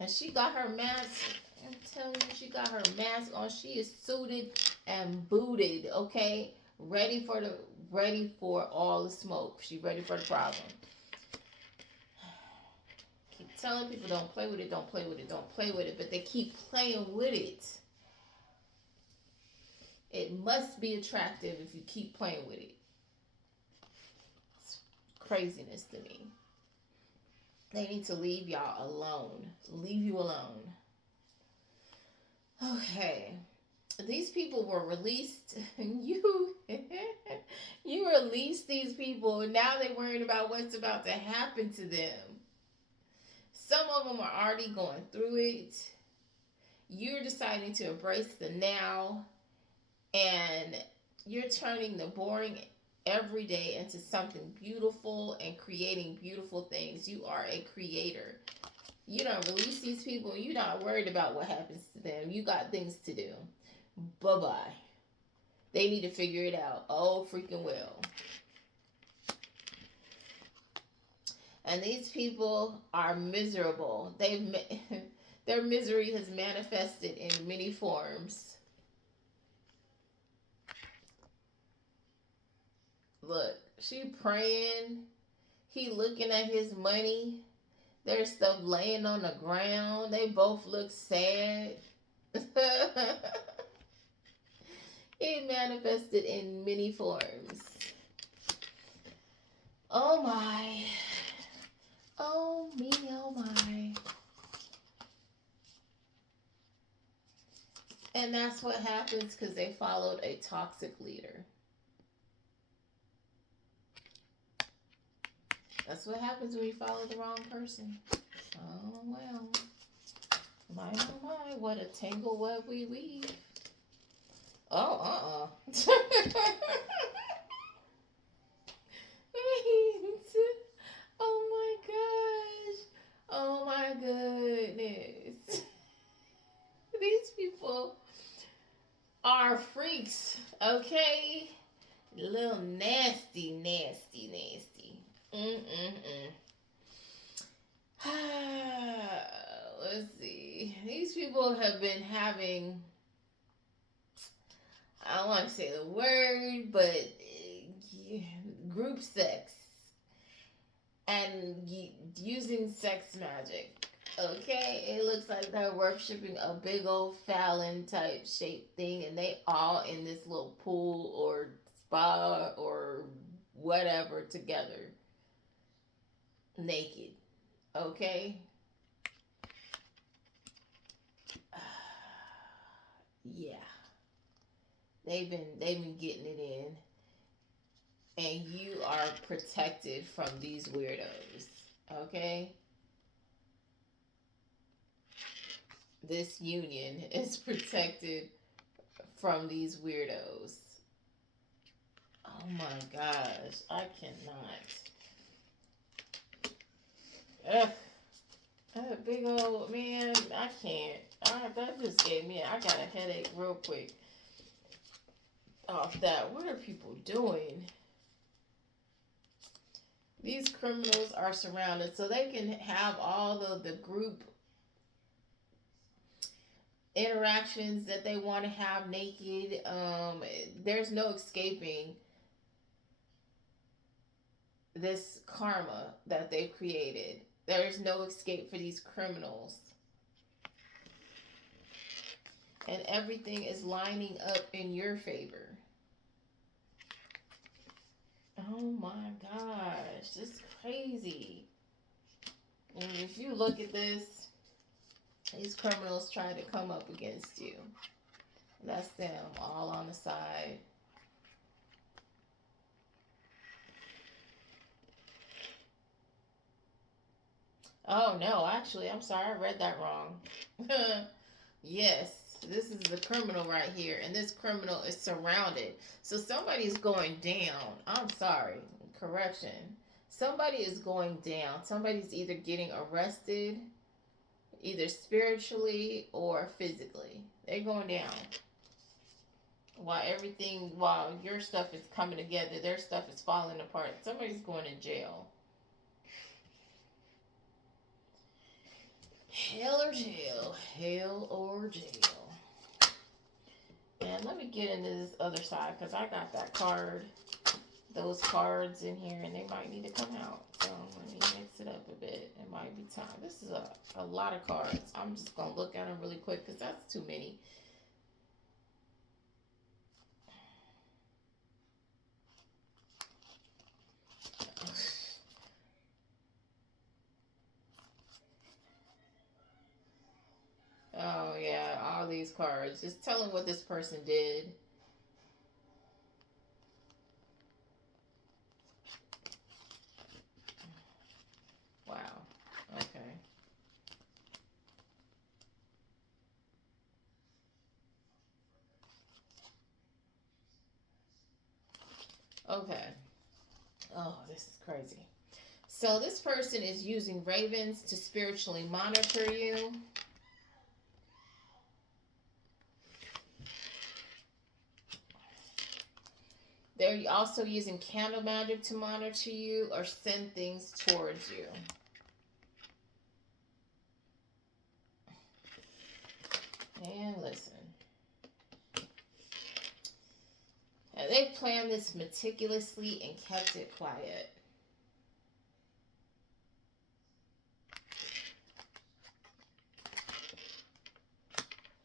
And she got her mask. I'm telling you, she got her mask on. She is suited and booted. Okay, ready for all the smoke. She ready for the problem. Keep telling people don't play with it, don't play with it, don't play with it, but they keep playing with it. It must be attractive if you keep playing with it. It's craziness to me. They need to leave y'all alone. Leave you alone. Okay. These people were released. You released these people, and now they're worried about what's about to happen to them. Some of them are already going through it. You're deciding to embrace the now, and you're turning the boring every day into something beautiful and creating beautiful things. You are a creator. You don't release these people. You're not worried about what happens to them. You got things to do. Bye-bye. They need to figure it out. Oh, freaking well. And these people are miserable. Their misery has manifested in many forms. Look, she praying. He looking at his money. There's stuff laying on the ground. They both look sad. It manifested in many forms. Oh my. Oh me, oh my. And that's what happens because they followed a toxic leader. That's what happens when you follow the wrong person. Oh well. My oh my, what a tangle web we weave. Oh, Oh my gosh. Oh my goodness. These people are freaks, okay? Little nasty. Let's see. These people have been having, I don't want to say the word, but group sex and using sex magic. Okay, it looks like they're worshiping a big old Fallon type shaped thing, and they all in this little pool or spa or whatever together, naked. Okay. Yeah, they've been getting it in, and you are protected from these weirdos. Okay. This union is protected from these weirdos. Oh my gosh, I cannot. Ugh. That big old man, I can't. That just gave me. I got a headache real quick off that. What are people doing? These criminals are surrounded, so they can have all the group interactions that they want to have naked. There's no escaping this karma that they've created. There is no escape for these criminals. And everything is lining up in your favor. Oh my gosh, this is crazy. And if you look at this, these criminals try to come up against you. That's them all on the side. Oh no, actually, I'm sorry, I read that wrong. Yes, this is the criminal right here, and this criminal is surrounded. So somebody's going down. I'm sorry, correction. Somebody is going down. Somebody's either getting arrested, either spiritually or physically. They're going down. While your stuff is coming together, their stuff is falling apart. Somebody's going to jail. Hell or jail. Hell or jail. And let me get into this other side because I got that card, those cards in here, and they might need to come out. So let me mix it up a bit. It might be time. This is a lot of cards. I'm just going to look at them really quick because that's too many. Oh, yeah, all these cards. Just tell them what this person did. Wow. Okay. Okay. Oh, this is crazy. So this person is using ravens to spiritually monitor you. They're also using candle magic to monitor you or send things towards you. And listen. Now, they planned this meticulously and kept it quiet.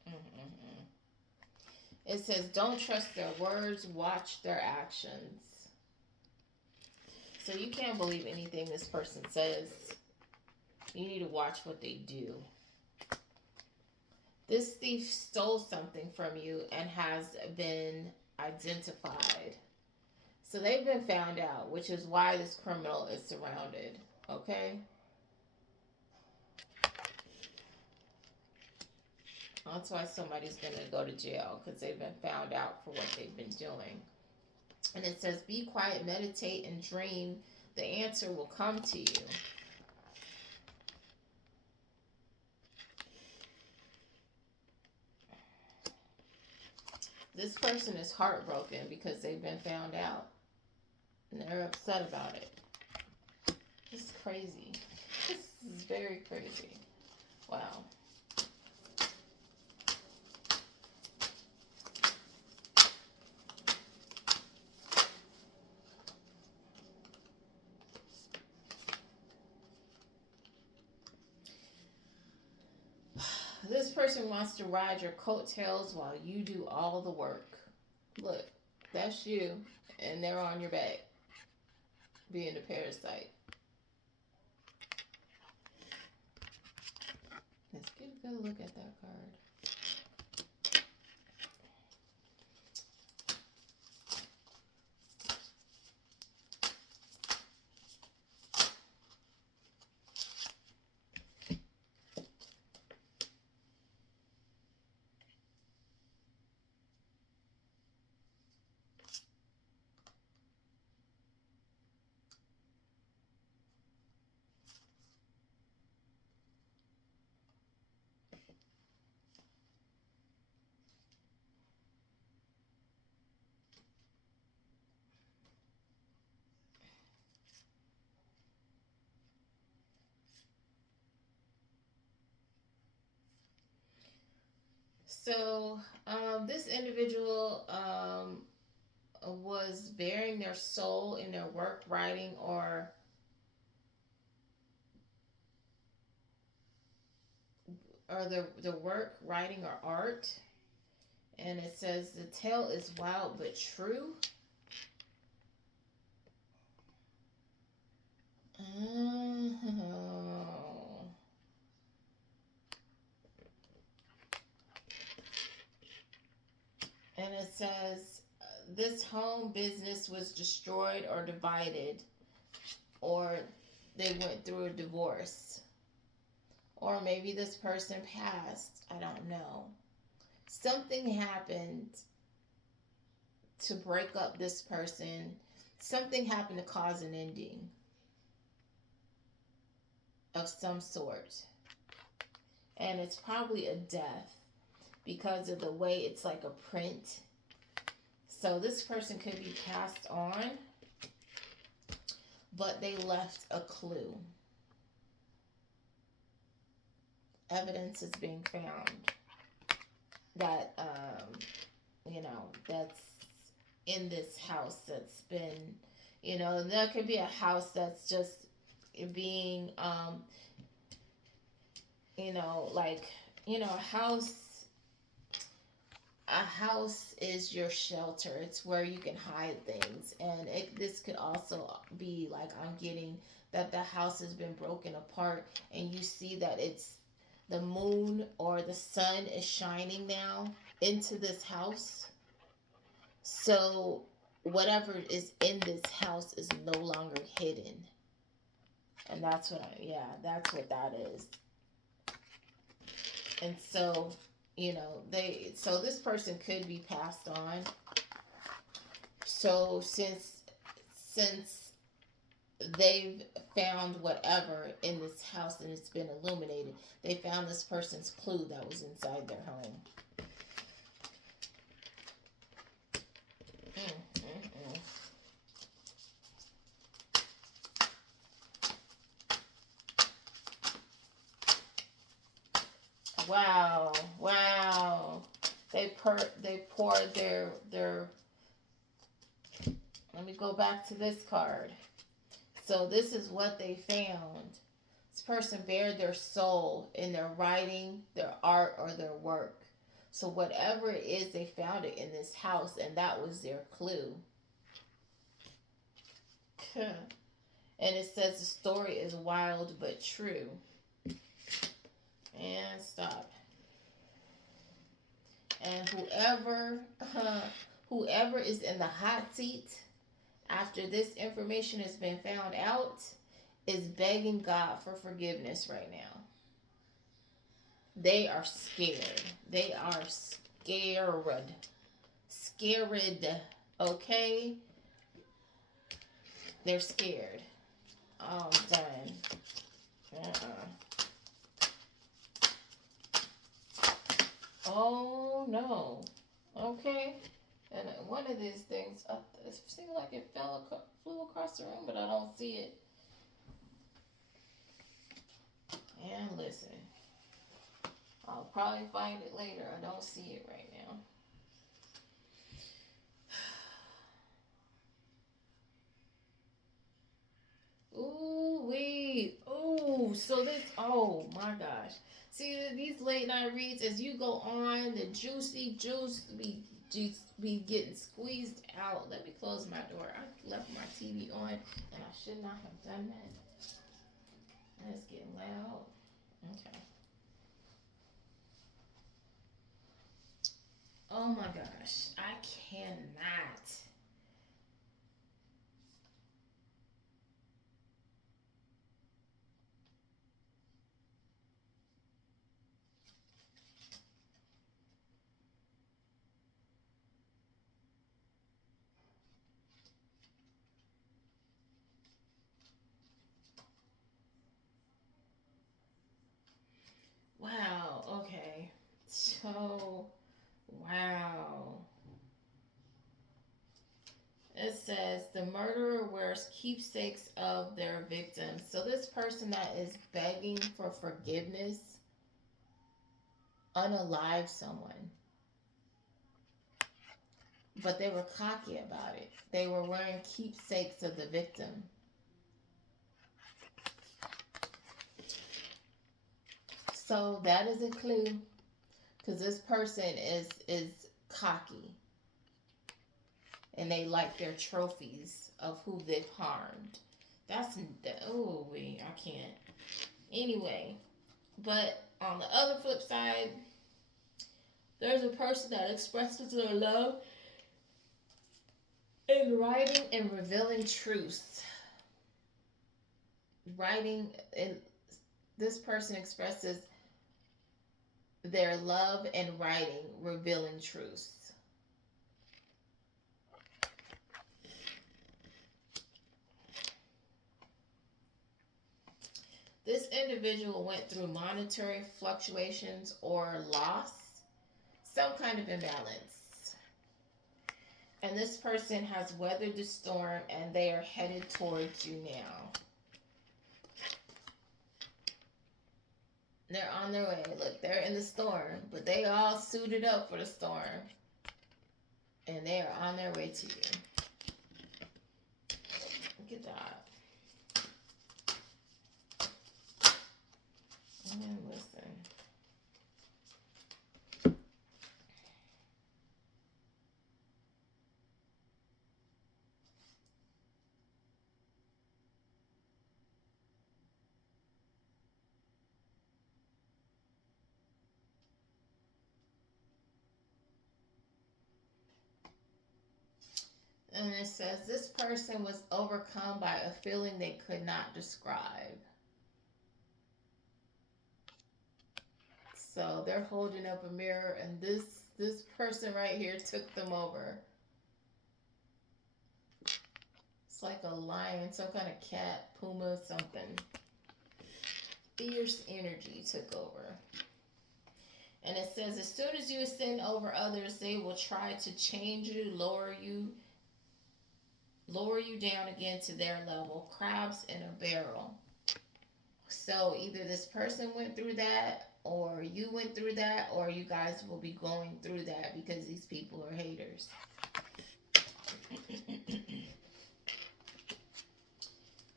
Mm-mm-mm. It says, don't trust their words, watch their actions. So you can't believe anything this person says. You need to watch what they do. This thief stole something from you and has been identified. So they've been found out, which is why this criminal is surrounded. Okay? That's why somebody's going to go to jail, because they've been found out for what they've been doing. And it says, be quiet, meditate, and dream. The answer will come to you. This person is heartbroken because they've been found out. And they're upset about it. This is crazy. This is very crazy. Wow. This person wants to ride your coattails while you do all the work. Look, that's you, and they're on your back, being a parasite. Let's get a good look at that card. So, this individual was bearing their soul in their work, writing, or the work, writing, or art. And it says the tale is wild but true. Oh. And it says this home business was destroyed or divided, or they went through a divorce, or maybe this person passed. I don't know. Something happened to break up this person. Something happened to cause an ending of some sort. And it's probably a death because of the way it's like a print. So this person could be passed on, but they left a clue. Evidence is being found that that's in this house that's been, there could be a house that's just being like, a house is your shelter. It's where you can hide things. And this could also be like, I'm getting that the house has been broken apart, and you see that it's the moon or the sun is shining now into this house. So whatever is in this house is no longer hidden. And that's what that is. And so, so this person could be passed on. So since they've found whatever in this house and it's been illuminated, they found this person's clue that was inside their home. Mm, mm, mm. Wow, wow. They poured their. Let me go back to this card. So this is what they found. This person bared their soul in their writing, their art, or their work. So whatever it is, they found it in this house, and that was their clue. And it says the story is wild but true. And stop. And whoever is in the hot seat after this information has been found out is begging God for forgiveness right now. They are scared. They are scared. Scared. Okay? They're scared. Oh, I'm done. Oh, no. Okay? And one of these things, it seems like it flew across the room, but I don't see it. And listen, I'll probably find it later. I don't see it right now. Ooh, wait. Ooh, so this, oh my gosh. See, these late night reads, as you go on, the juicy juice be getting squeezed out. Let me close my door. I left my TV on, and I should not have done that. And it's getting loud. Okay. Oh my gosh. I cannot. Wow. Okay. So, wow. It says the murderer wears keepsakes of their victims. So this person that is begging for forgiveness unalive someone. but they were cocky about it. They were wearing keepsakes of the victim. So that is a clue, because this person is cocky, and they like their trophies of who they've harmed. That's oh wait, I can't. Anyway, but on the other flip side, there's a person that expresses their love in writing and revealing truths. Writing, and this person expresses their love and writing, revealing truths. This individual went through monetary fluctuations or loss, some kind of imbalance. And this person has weathered the storm and they are headed towards you now. They're on their way. Look, they're in the storm, but they all suited up for the storm. And they are on their way to you. Good job. And listen. And it says this person was overcome by a feeling they could not describe. So they're holding up a mirror, and this person right here took them over. It's like a lion, some kind of cat, puma, something. Fierce energy took over. And it says, as soon as you ascend over others, they will try to change you, lower you down again to their level. Crabs in a barrel. So either this person went through that, or you went through that, or you guys will be going through that because these people are haters.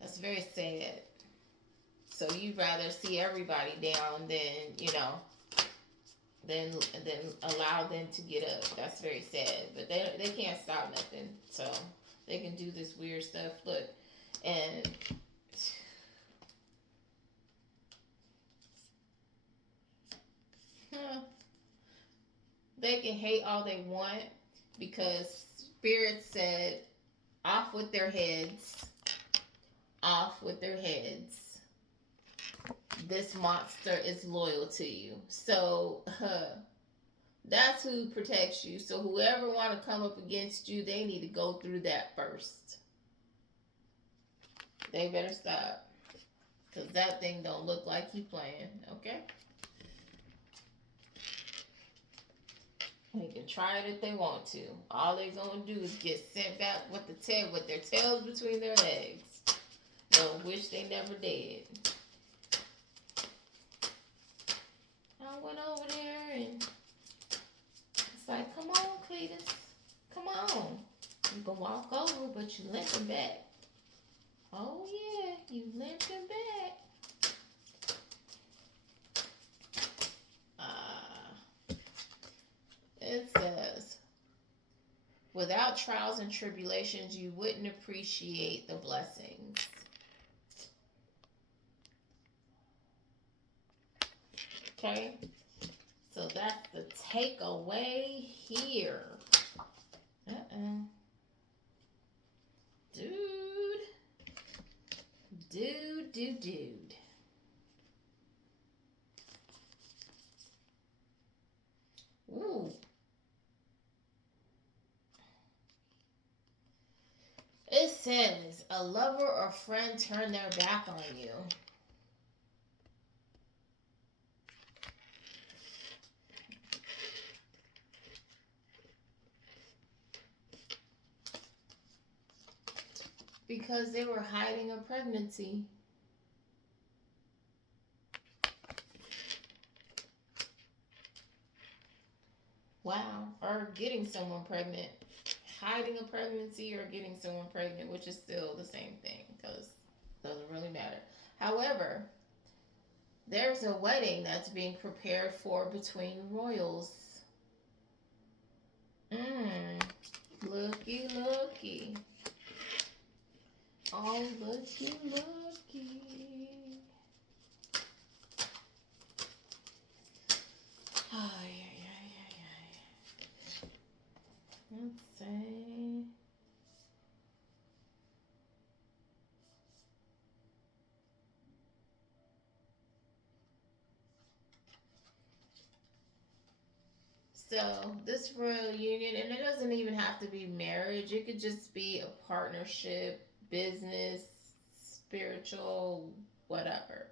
That's very sad. So you'd rather see everybody down than allow them to get up. That's very sad. But they can't stop nothing. So they can do this weird stuff. Look, and they can hate all they want, because Spirit said, off with their heads. Off with their heads. This monster is loyal to you. So that's who protects you. So whoever want to come up against you, they need to go through that first. They better stop, because that thing don't look like he playing. Okay? They can try it if they want to. All they gonna do is get sent back with their tails between their legs. They'll wish they never did. I went over there and it's like, come on, Cletus. Come on. You can walk over, but you limping back. Oh yeah, you limping back. It says, without trials and tribulations, you wouldn't appreciate the blessings. Okay? So that's the takeaway here. Dude. Ooh. It says, a lover or friend turned their back on you. Because they were hiding a pregnancy. Wow. Or getting someone pregnant. hiding a pregnancy or getting someone pregnant, which is still the same thing because it doesn't really matter. However, there's a wedding that's being prepared for between royals. Looky, looky. Oh, looky, looky. Ay, ay, ay, ay, ay. Let's see. So, this royal union, and it doesn't even have to be marriage, it could just be a partnership, business, spiritual, whatever.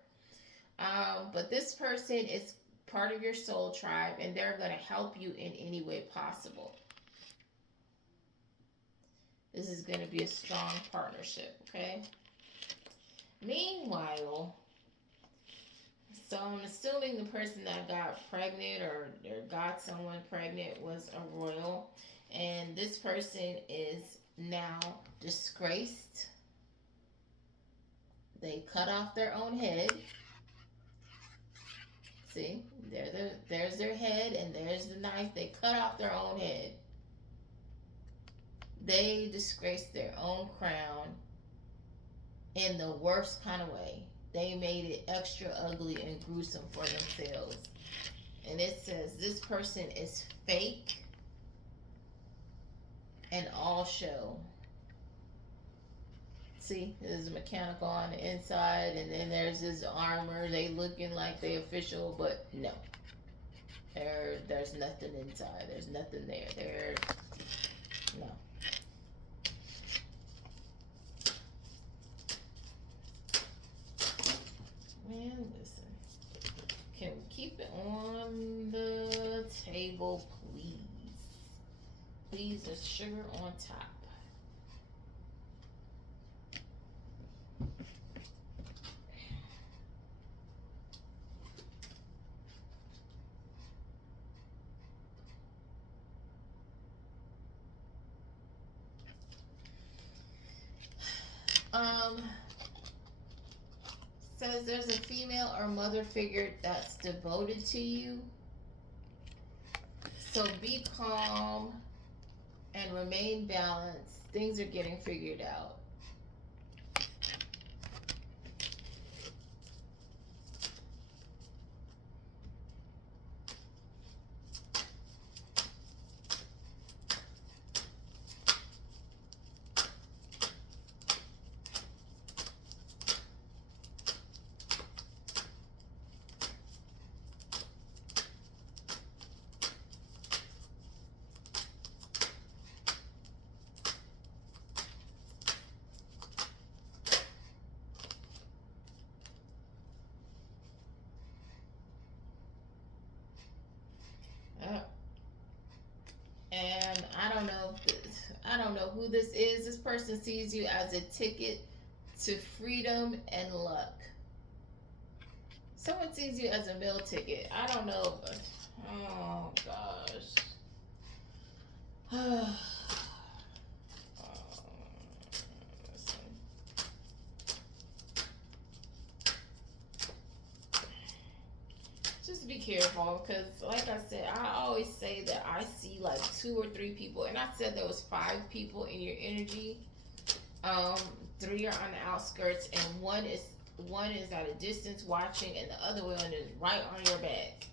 But this person is part of your soul tribe, and they're going to help you in any way possible. This is going to be a strong partnership, okay? Meanwhile, so I'm assuming the person that got pregnant or got someone pregnant was a royal, and this person is now disgraced. They cut off their own head. See, there's their head, and there's the knife. They cut off their own head. They disgraced their own crown in the worst kind of way. They made it extra ugly and gruesome for themselves. And it says this person is fake and all show. See, there's a mechanical on the inside, and then there's this armor. They looking like they official, but no. There's nothing inside. There's nothing there. No. Man, listen. Can we keep it on the table, please? Please, there's sugar on top. Says there's a female or mother figure that's devoted to you. So be calm and remain balanced. Things are getting figured out. And I don't know I don't know who this is. This person sees you as a ticket to freedom and luck. Someone sees you as a meal ticket. I don't know, but oh gosh. Just be careful, because like I said, I always say that I see like 2 or 3 people, and I said there was 5 people in your energy. 3 are on the outskirts, and one is at a distance watching, and the other one is right on your back.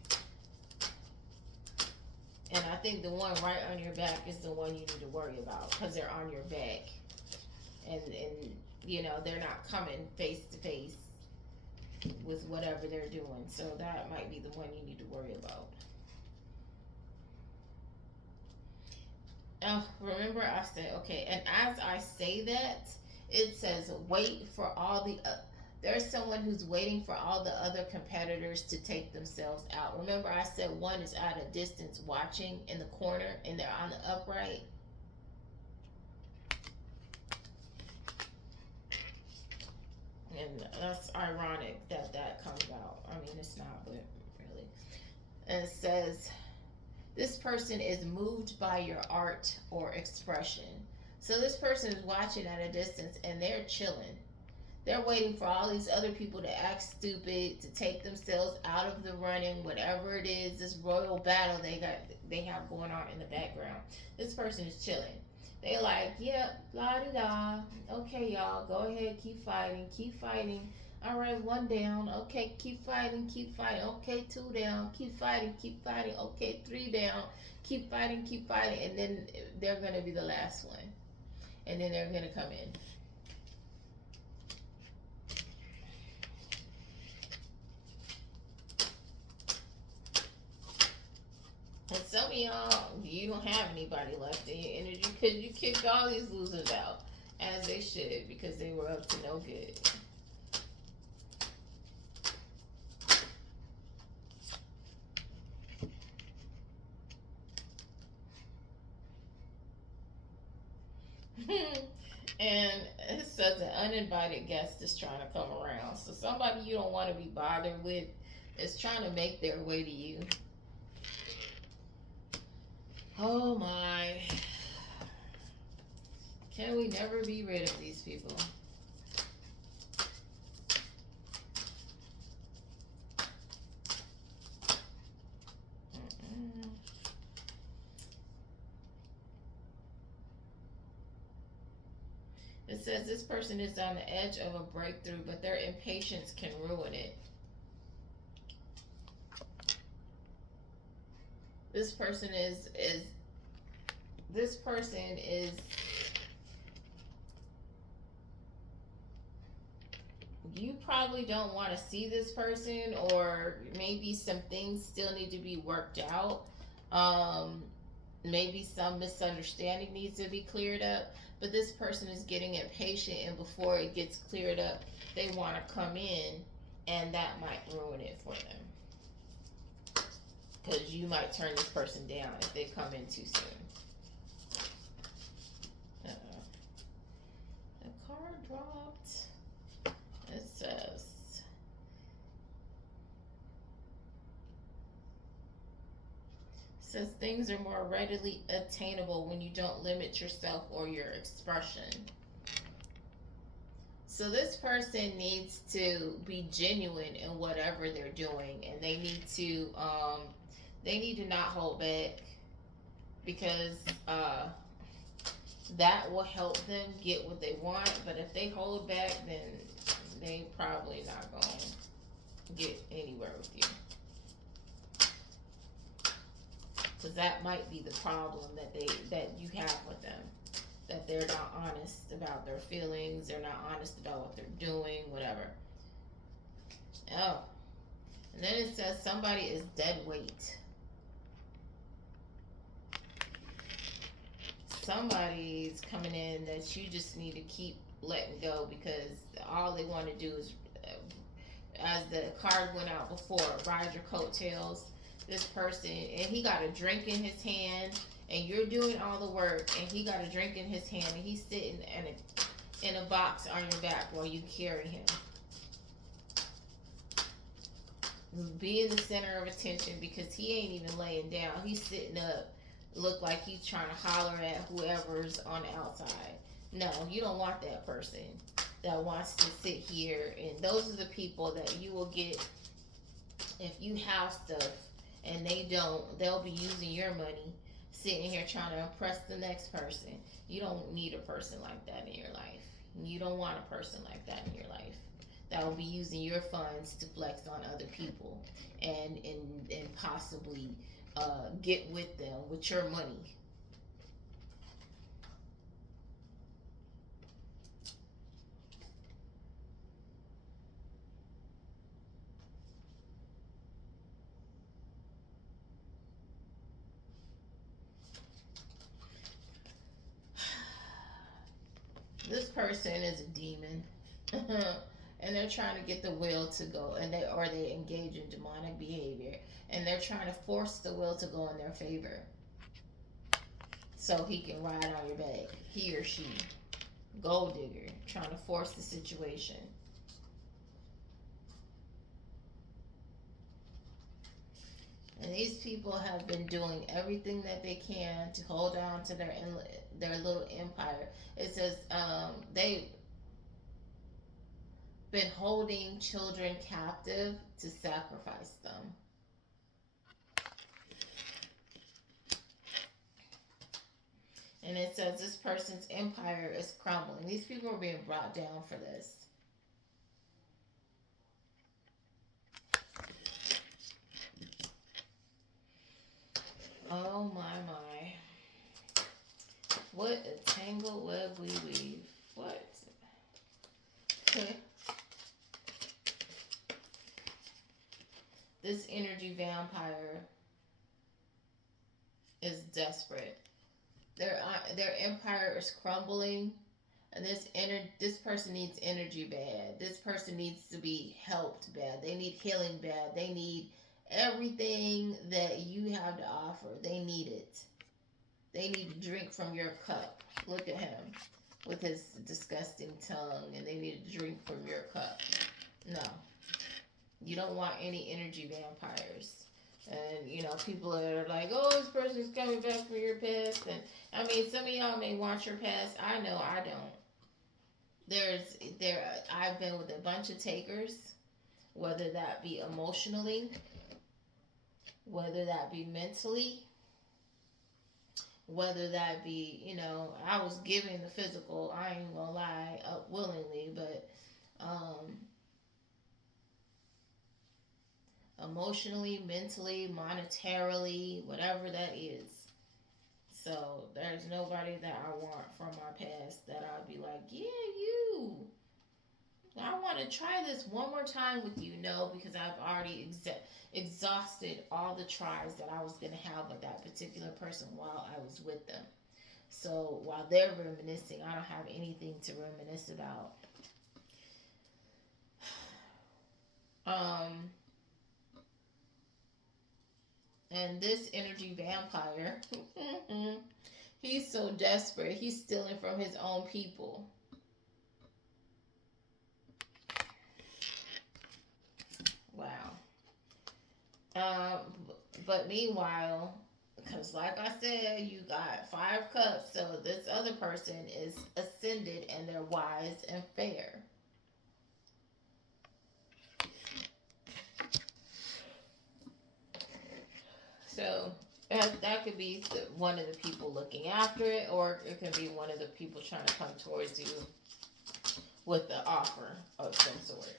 And I think the one right on your back is the one you need to worry about, because they're on your back, and you know they're not coming face to face with whatever they're doing. So that might be the one you need to worry about. Oh, remember I said, okay, and as I say that, it says wait for all the there's someone who's waiting for all the other competitors to take themselves out. Remember I said one is at a distance watching in the corner, and they're on the upright. And that's ironic that that comes out. I mean, it's not, but really. And it says This person is moved by your art or expression. So this person is watching at a distance and they're chilling. They're waiting for all these other people to act stupid, to take themselves out of the running, whatever it is, this royal battle they have going on in the background. This person is chilling. They like, yep, la di da. Okay, y'all, go ahead, keep fighting, keep fighting. All right, one down. Okay, keep fighting, keep fighting. Okay, two down. Keep fighting, keep fighting. Okay, three down. Keep fighting, keep fighting. And then they're gonna be the last one. And then they're gonna come in. And some of y'all, you don't have anybody left in your energy because you kicked all these losers out, as they should, because they were up to no good. And it says an uninvited guest is trying to come around. So somebody you don't want to be bothered with is trying to make their way to you. Oh my. Can we never be rid of these people? It says this person is on the edge of a breakthrough, but their impatience can ruin it. This person is you probably don't want to see this person, or maybe some things still need to be worked out. Maybe some misunderstanding needs to be cleared up, but this person is getting impatient, and before it gets cleared up, they want to come in, and that might ruin it for them. Because you might turn this person down if they come in too soon. The card dropped. It says things are more readily attainable when you don't limit yourself or your expression. So this person needs to be genuine in whatever they're doing, and they need to not hold back, because that will help them get what they want. But if they hold back, then they probably not going to get anywhere with you. Because that might be the problem that you have with them, that they're not honest about their feelings, they're not honest about what they're doing, whatever. Oh, and then it says somebody is dead weight. Somebody's coming in that you just need to keep letting go, because all they want to do is, as the card went out before, ride your coattails. This person, and he got a drink in his hand, and you're doing all the work, and he got a drink in his hand, and he's sitting in a box on your back while you carry him. Be in the center of attention, because he ain't even laying down. He's sitting up, look like he's trying to holler at whoever's on the outside. No, you don't want that person that wants to sit here. And those are the people that you will get if you have stuff and they don't. They'll be using your money, sitting here trying to impress the next person. You don't need a person like that in your life. You don't want a person like that in your life that will be using your funds to flex on other people and possibly get with them with your money. This person is a demon. And they're trying to get the will to go, and they engage in demonic behavior, and they're trying to force the will to go in their favor so he can ride on your back. He or she, gold digger, trying to force the situation. And these people have been doing everything that they can to hold on to their little empire. It says they've been holding children captive to sacrifice them. And it says this person's empire is crumbling. These people are being brought down for this. Oh my my. What a tangled web we weave. What? This energy vampire is desperate. Their empire is crumbling, and this person needs energy bad. This person needs to be helped bad. They need healing bad. They need everything that you have to offer. They need it. They need to drink from your cup. Look at him with his disgusting tongue, and they need to drink from your cup. No, you don't want any energy vampires. And people are like, "Oh, this person's coming back from your past." And I mean, some of y'all may want your past. I know I don't. I've been with a bunch of takers, whether that be emotionally, whether that be mentally, whether that be, I was giving the physical. I ain't gonna lie, willingly, but emotionally, mentally, monetarily, whatever that is. So there's nobody that I want from my past that I'd be like, yeah, you. I want to try this one more time with you. No, because I've already exhausted all the tries that I was going to have with that particular person while I was with them. So while they're reminiscing, I don't have anything to reminisce about. And this energy vampire, he's so desperate. He's stealing from his own people. Wow. But meanwhile, because like I said, you got 5 cups, so this other person is ascended and they're wise and fair. So that could be one of the people looking after it, or it could be one of the people trying to come towards you with the offer of some sort.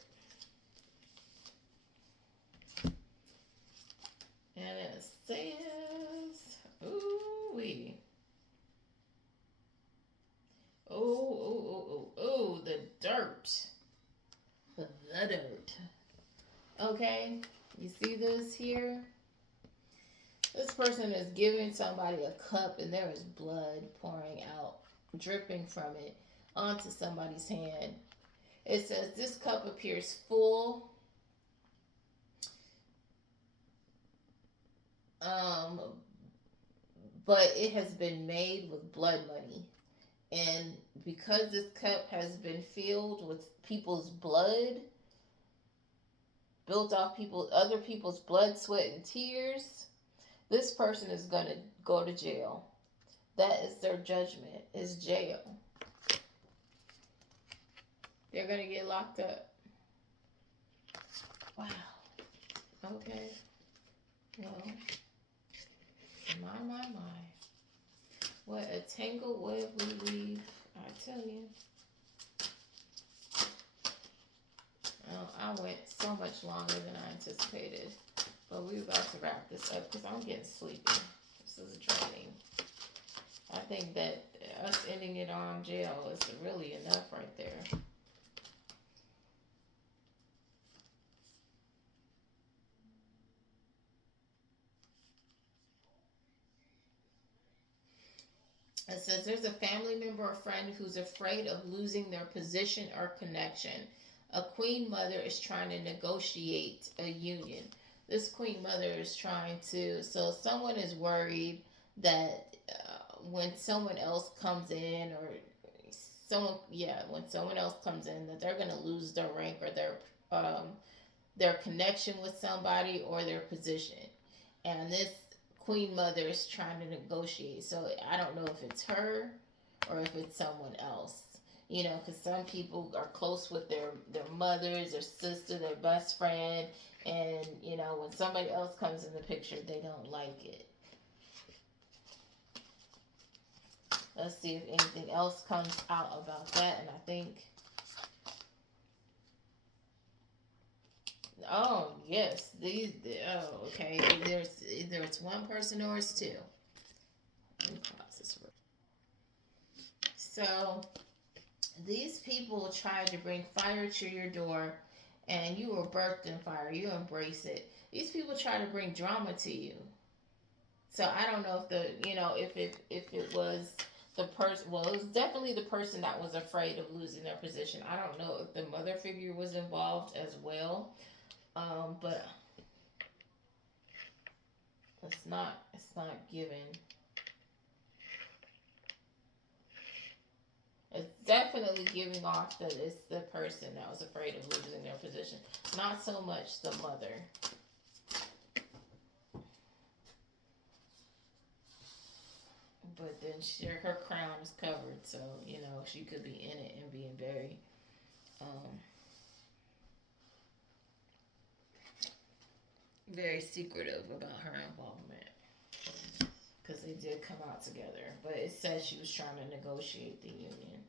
And it says, ooh wee. Oh, the dirt. The dirt. Okay, you see this here? This person is giving somebody a cup and there is blood pouring out, dripping from it onto somebody's hand. It says this cup appears full, but it has been made with blood money. And because this cup has been filled with people's blood, built off other people's blood, sweat, and tears, this person is going to go to jail. That is their judgment, is jail. They're going to get locked up. Wow. Okay. Well, my. What a tangled web we weave, I tell you. Oh, I went so much longer than I anticipated. But we're about to wrap this up because I'm getting sleepy. This is draining. I think that us ending it on jail is really enough right there. It says there's a family member or friend who's afraid of losing their position or connection. A queen mother is trying to negotiate a union. This queen mother is trying to, so someone is worried that when someone else comes in, or when someone else comes in, that they're going to lose their rank or their connection with somebody or their position. and this queen mother is trying to negotiate. So I don't know if it's her or if it's someone else. You know, because some people are close with their mothers, their sister, their best friend, and you know when somebody else comes in the picture, they don't like it. Let's see if anything else comes out about that. And I think, oh yes, these. Oh, okay. Either it's one person or it's two. Let me pause this. So these people tried to bring fire to your door, and you were birthed in fire. You embrace it. These people try to bring drama to you. So I don't know if if it was the person. Well, it was definitely the person that was afraid of losing their position. I don't know if the mother figure was involved as well. But it's not given. It's definitely giving off that it's the person that was afraid of losing their position, not so much the mother. But then her crown is covered, so you know she could be in it and being um, very secretive about her involvement because they did come out together. But it says she was trying to negotiate the union,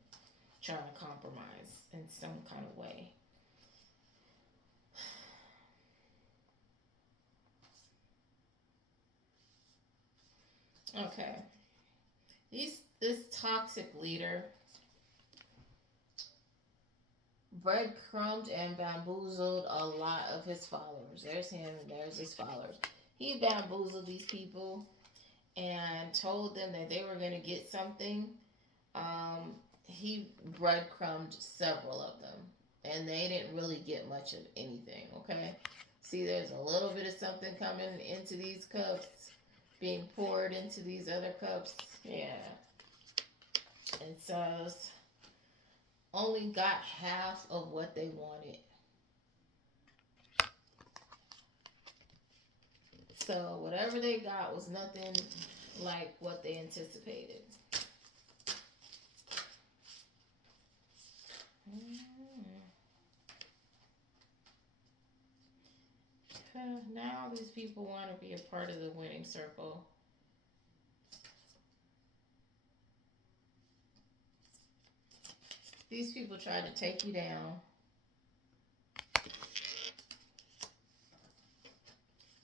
trying to compromise in some kind of way. Okay, this toxic leader breadcrumbed and bamboozled a lot of his followers. There's him and there's his followers. He bamboozled these people and told them that they were going to get something. He breadcrumbed several of them, and they didn't really get much of anything. Okay, see, there's a little bit of something coming into these cups, being poured into these other cups. Yeah, it says only got half of what they wanted. So whatever they got was nothing like what they anticipated. Now these people want to be a part of the winning circle. These people try to take you down.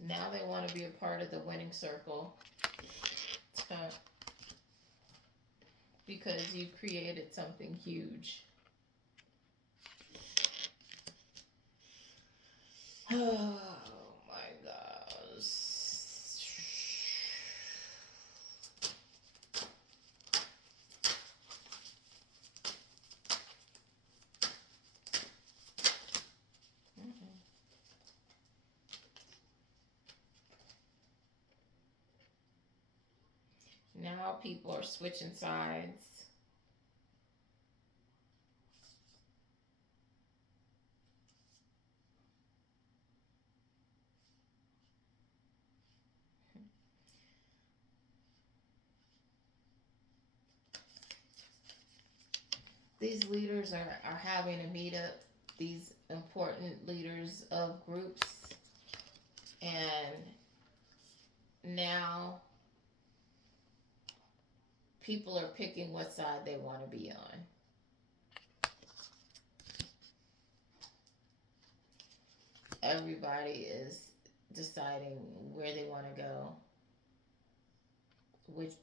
Now they want to be a part of the winning circle. Because you've created something huge. Oh my gosh. Now people are switching sides. These leaders are having a meetup, these important leaders of groups, and now people are picking what side they want to be on. Everybody is deciding where they want to go, with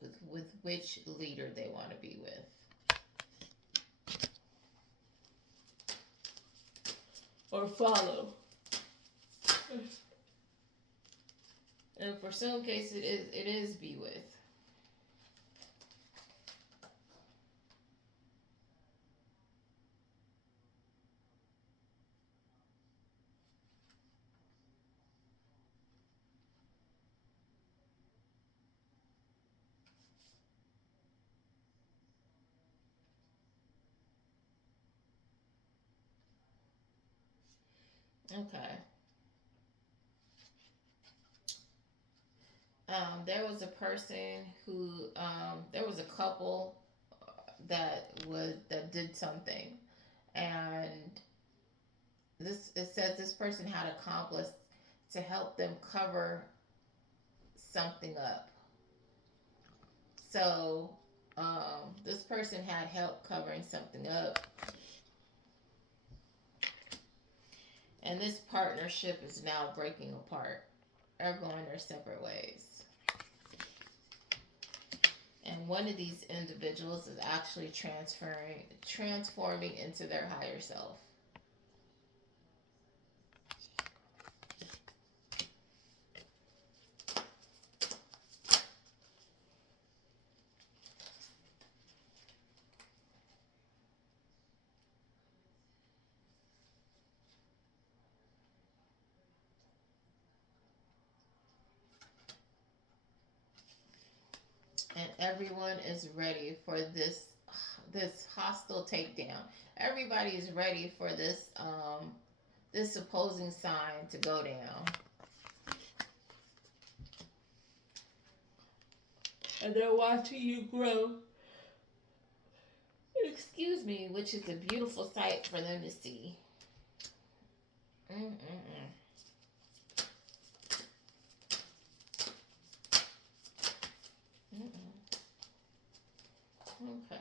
which leader they want to be with. Or follow. And for some cases, it is be with. Okay. There was a person who, there was a couple that did something, and it says this person had accomplished to help them cover something up. So this person had help covering something up, and this partnership is now breaking apart. They're going their separate ways. And one of these individuals is actually transforming into their higher self. And everyone is ready for this hostile takedown. Everybody is ready for this opposing sign to go down. And they're watching you grow. Excuse me, which is a beautiful sight for them to see. Mm-mm-mm. Mm-mm. Okay.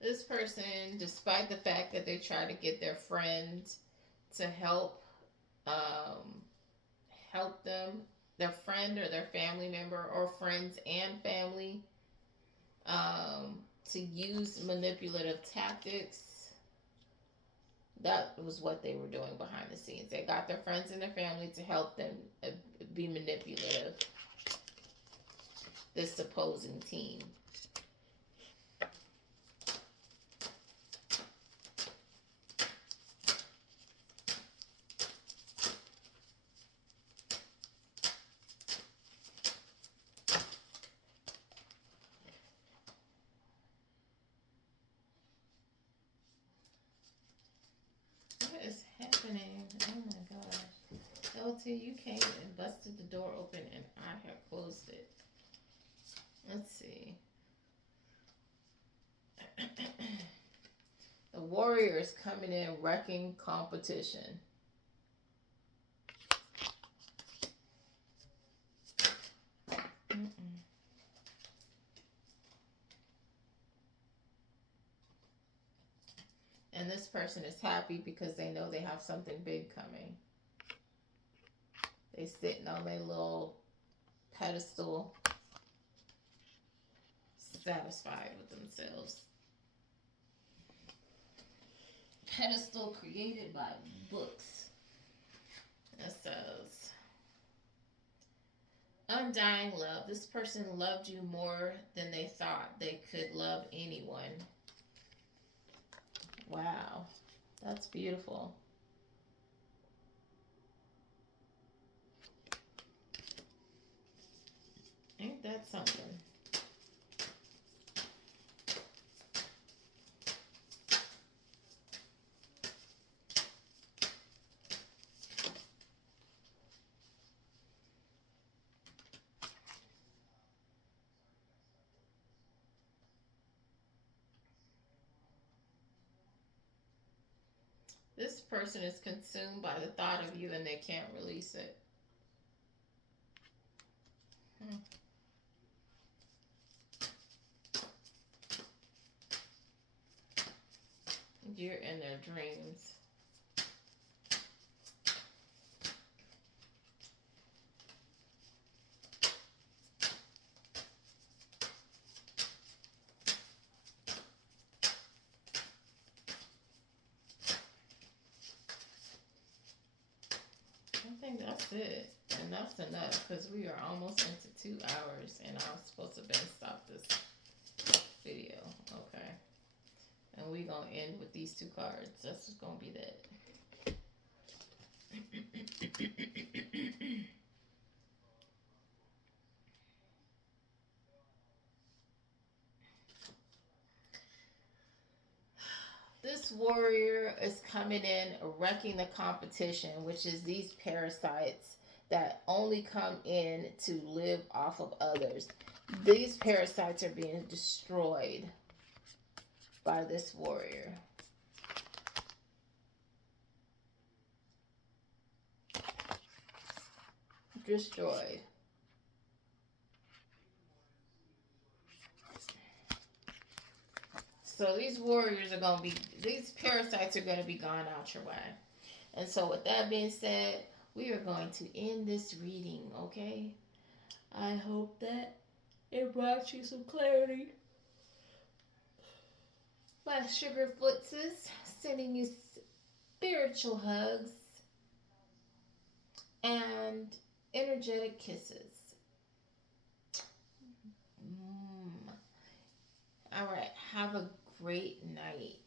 This person, despite the fact that they try to get their friends to um, help them, their friend or their family member, or friends and family, to use manipulative tactics. That was what they were doing behind the scenes. They got their friends and their family to help them be manipulative. This opposing team. What is happening? Oh my gosh. LT, you came and busted the door open and I have closed it. Let's see. The Warriors coming in wrecking competition. Mm-mm. And this person is happy because they know they have something big coming. They sitting on their little pedestal, satisfied with themselves. Pedestal created by books. It says, undying love. This person loved you more than they thought they could love anyone. Wow, that's beautiful. Ain't that something? This person is consumed by the thought of you and they can't release it. You're in their dreams. I think that's it. And that's enough because we are almost into 2 hours and I was supposed to have stopped this video. Okay. And we gonna end with these 2 cards. That's just gonna be that. this warrior is coming in, wrecking the competition, which is these parasites that only come in to live off of others. These parasites are being destroyed by this warrior. Destroyed. So these warriors are going to be, these parasites are going to be gone out your way. And so with that being said, we are going to end this reading, okay? I hope that it brought you some clarity. My sugar footses, sending you spiritual hugs and energetic kisses. All right, have a great night.